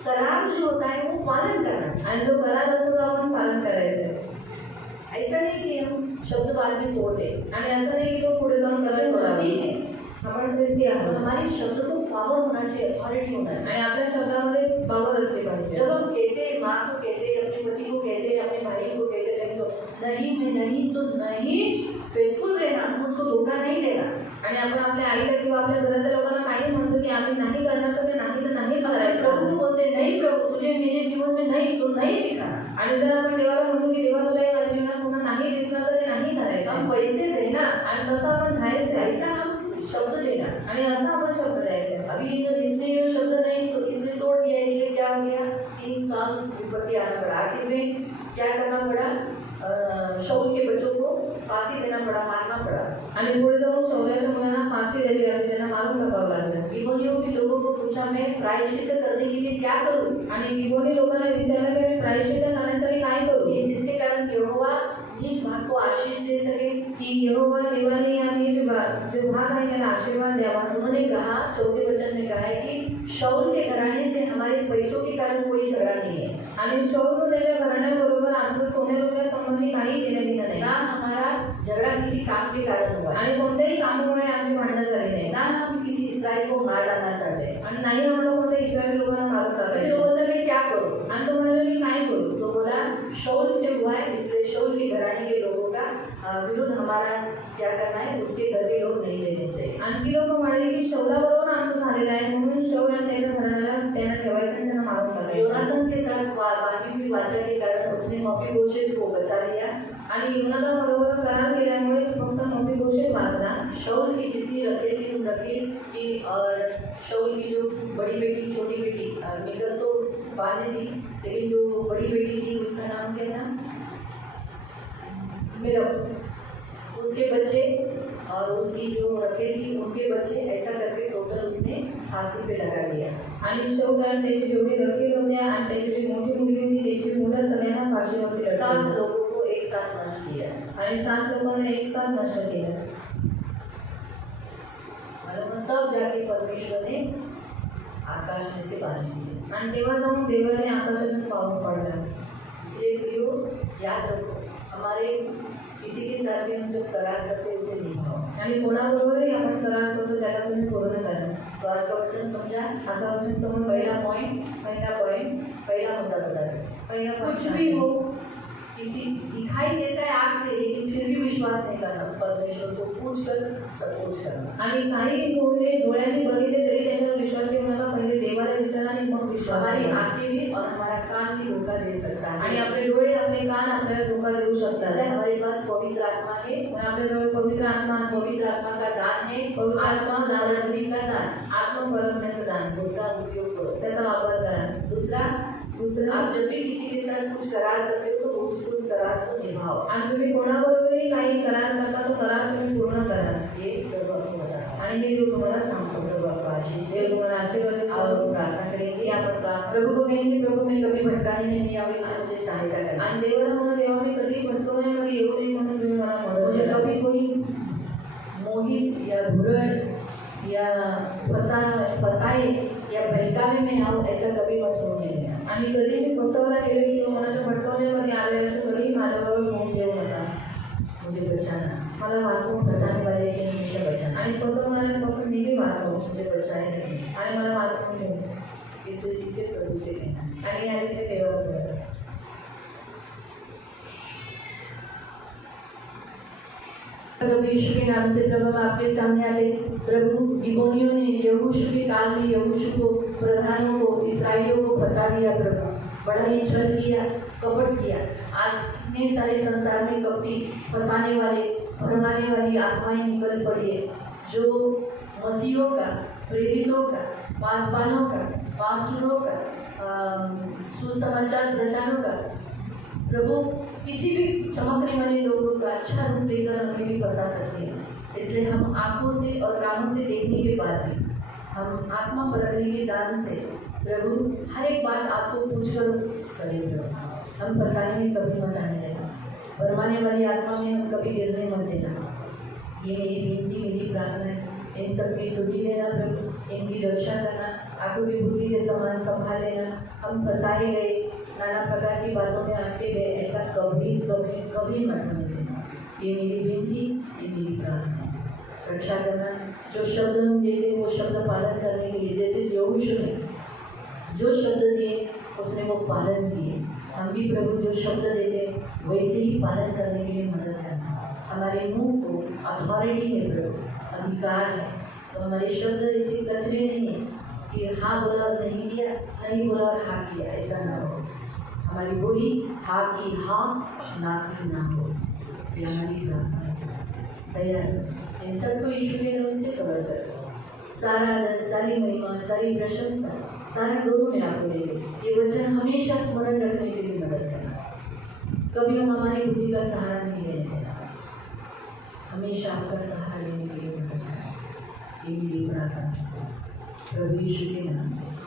करार जो होता है वो पालन करना. आणि जो करार असतो तो आपण पालन करायचं. ऐसा नहीं कि हम शब्द बाद में तोड़ दें. आणि असं नाही की तो पुढे जाऊन करार तोडावा. आपण ख्रिस्ती आहोत. हमारे शब्द को पावर होना चाहिए, अथॉरिटी होना चाहिए. आणि आपल्या शब्दामध्ये पावर असली पाहिजे. जब हम कहते हैं, माँ को कहते हैं, अपने पति को कहते हैं, अपने भाई को कहते हैं, नहीं मैं नहीं तो नहीं, फेथफुल रहना, उसको धोखा नहीं देना. आणि आपण आपल्या आईला किंवा आपल्या घरातल्या लोकांना काही म्हणतो की आम्ही नाही करणार तर ते नाही तर नाही करायचं. प्रभु बोलते नहीं प्रभु तुझे मेरे जीवन में नहीं तो नहीं दिखाना. आणि जर आपण देवाला म्हणतो की देवा तुला या माझ्या जीवनात पुन्हा नाही दिसणार तर ते नाही करायचं. हम वैसे रहना आणि तसं आपण राहायचं. ऐसा हम शब्द देना. आणि असं आपण शब्द द्यायचे. अभी इसने ये शब्द नहीं तो इसने तोड़ दिया, इसलिए क्या हो गया, 3 साल विपत्ति आना पड़ा. आखिर में क्या करना पड़ा, शाऊल के बच्चों को फांसी देना पड़ा, मारना पड़ा. आणि पुढे जाऊन शौर्याच्या मुलांना फाशी द्यावी लागली, त्यांना मारून टाकावं लागलं. गिबोनियों के लोगों को पूछा मैं प्रायश्चित करने के लिए क्या करूं. आणि गिबोनी लोकांना विचारलं की मी प्रायश्चित्त करण्यासाठी काय करू. ये जिसके कारण यहोवा निज भाग को आशीष दे सके, की यहोवा देवाने या निज भाग जो भाग आहे त्याला आशीर्वाद द्यावा. उन्होंने कहा, 4 वचन में कहा है कि शाऊल के घराने से हमारे पैसों के कारण कोई झगड़ा नहीं है. आणि शाऊल त्याच्या घराण्याबरोबर आमचं सोने रुपया संबंधी काही देणं घेणं नाही. ना हमारा झगड़ा किसी काम के कारण हुआ है, आणि कोणत्याही कामामुळे आमची भांडणं झाली नाही. ना हम किसी इसराइल को मार डालना चाहते हैं. आणि नाही आम्हाला कोणत्या इस्रायली लोकांना मारत फिर चालायचं. वो बोला मैं क्या करूं. आणि तो म्हणाला मी काय करू. तो बोला शाऊल से हुआ है, इसलिए शाऊल के घराने के लोगों का विरुद्ध हमारा क्या करना है, उसके घर के लोग नहीं रहने चाहिए. आणखी लोक म्हणाले की शौलाबरोबर आमचं झालेलं आहे म्हणून शौल आणि त्याच्या घराण्याला त्यांना ठेवायचं आणि त्यांना मारून टाकायचं. योनाथन के साथ बाकी हुई वाचा के कारण उसने मफीबोशेत को बचा लिया. आणि योनाला बरोबर करार केल्यामुळे फक्त मफीबोशेत वाचला. शाऊल की जितनी रखेल थी उन रखेल की, और शाऊल की जो बड़ी बेटी छोटी बेटी मिकल तो बांधे थी, लेकिन जो बड़ी बेटी थी उसका नाम क्या था, मिरब, उसके बच्चे और उसकी जो रखेल थी उनके बच्चे, ऐसा करके टोटल उसने फांसी पे लगा दिया. आणि शौल आणि त्याची जेवढी रखेल होत्या आणि त्याची जी मोठी मुलगी होती त्याची मुलं सगळ्यांना फाशीवरती 7 लटकवली. लोगों को एक साथ नष्ट किया. आणि 7 लोकांना एक साथ नष्ट केलं. तब जाके परमेश्वर ने आकाश में से बारिश दी. आणि तेव्हा जाऊन देवाने आकाशातून पाऊस पडला. इसलिए प्रियो याद रखो, हमारे किसी के साथ भी हम जब करार करते उसे निभाओ. आणि कोणाबरोबरही आपण करार करतो त्याला तुम्ही पूर्ण करा. तो आज का वचन समझा. आता वचन समोर पहिला पॉइंट, पहिला मुद्दा बताया. पहिला कुछ भी हो, किसी दिखाई देता है आग से लेकिन फिर भी विश्वास नहीं करना, परमेश्वर को पूछ कर सब कुछ करना. आणि काही बोलले डोळ्यांनी बघितले तरी त्याच्यावर विश्वास ठेवू नका. पहिले देवाला विचारा आणि मग विश्वास हमारी ठेवा. आंखें भी और हमारा कान भी धोखा दे सकता है. आणि आपले डोळे आपले कान आपल्याला धोका देऊ इसलिए शकतात. हमारे पास पवित्र आत्मा है, पण आपल्याजवळ पवित्र आत्मा आहे. पवित्र आत्मा का दान है, पवित्र आत्मा दानवी का दान, आत्मा परमण्याचं दान, उसका उपयोग करो. त्याचा वापर करा. दूसरा, आप जब भी किसी के साथ कुछ करार करते हो तो उस करार को निभाओ. आणि तुम्ही कोणाबरोबरही काही करार करता तो करार तुम्ही पूर्ण करा. ये प्रभु आपको बताता है. आणि हे देव तुम्हाला सांगतो. प्रभु आपको आशीष दे. देव तुम्हाला आशीर्वाद देईल. और प्रार्थना करेंगे, आपण प्रार्थना प्रभु को कहेंगे प्रभु मैं कभी भटकाने में नहीं आऊँ, इससे मुझे सहायता करना. आणि देवाला म्हणून देवा मी कधी भटकू नये, कधी येऊ नये म्हणून तुम्ही मला मदत मुझे करा. कभी कोई मोहित या भुरड़ या फसाए या बहकावे में आऊँ, ऐसा कभी मत होने देना. आणि कधी मी फसवला गेले किंवा कोणाच्या भटकवण्यामध्ये आले असं कधीही माझ्याबरोबर होऊन देऊ नका. मुझे बचाना, मला वाचवून फंसाने वाले से हमेशा बचाना, आणि फसवणाऱ्यांपासून नेहमी वाचव मुझे बचाए रखना, आणि मला वाचवून ठेव. इसे प्रभु से कहना. आणि या रीतीने देवाला बोला. प्रभु यीशु के नाम से प्रभु हम आपके सामने आते. प्रभु गिबोनियों ने यहोशू के काल में यहोशू को, प्रधानों को, इस्राएलियों को फंसा दिया. प्रभु बड़ा ही छल किया, कपट किया. आज इतने सारे संसार में कपटी, फंसाने वाले, भरमाने वाली आत्माएं निकल पड़ी है, जो मसीहों का, प्रेरितों का, पासवानों का, पास्टरों का, सुसमाचार प्रचारों का, प्रभु किसी भी चमकने वाले लोगों का अच्छा रूप लेकर हमें भी फंसा सकते हैं. इसलिए हम आंखों से और कानों से देखने के बाद भी, हम आत्मा परखने के दान से प्रभु हर एक बात आपको पूछकर करेंगे. हम फंसाने में कभी मत आने देना, भरमाने वाली आत्मा में हम कभी गिरने मत देना. ये मेरी विनती, मेरी प्रार्थना है. इन सब की सुधि लेना प्रभु, इनकी रक्षा करना, आंखों की बुद्धि के समान संभाल लेना. हम फंसाए गए, नाना प्रकार की बातों में आते गए, ऐसा कभी कभी कभी मत होने देना. ये मेरी विनती, ये मेरी प्रार्थना है. रक्षा करना. जो शब्द हम देते वो शब्द पालन करने के लिए, जैसे यहोशू ने जो शब्द दिए उसने वो पालन किए. हम भी प्रभु जो शब्द देते वैसे ही पालन करने के लिए मदद करना. हमारे मुंह को अथॉरिटी है प्रभु, अधिकार है. तो हमारे शब्द ऐसे कचरे नहीं है कि हाँ बोला और नहीं किया, नहीं बोला और हाँ किया, ऐसा ना हो. हमारी बोली हाँ की हाँ, ना की ना हो. ये हमारी प्रार्थना है. तैयार इन सबको यीशु के नाम से कवर कर. सारा आदर, सारी महिमा, सारी प्रशंसा, सारा गुरु में आपको देंगे. ये वचन हमेशा स्मरण रखने के लिए मदद करना. कभी हम हमारी बुद्धि का सहारा नहीं लेने देना, हमेशा आपका सहारा लेने के लिए मदद करना. ये मेरी प्रार्थना प्रभु यीशु के नाम से.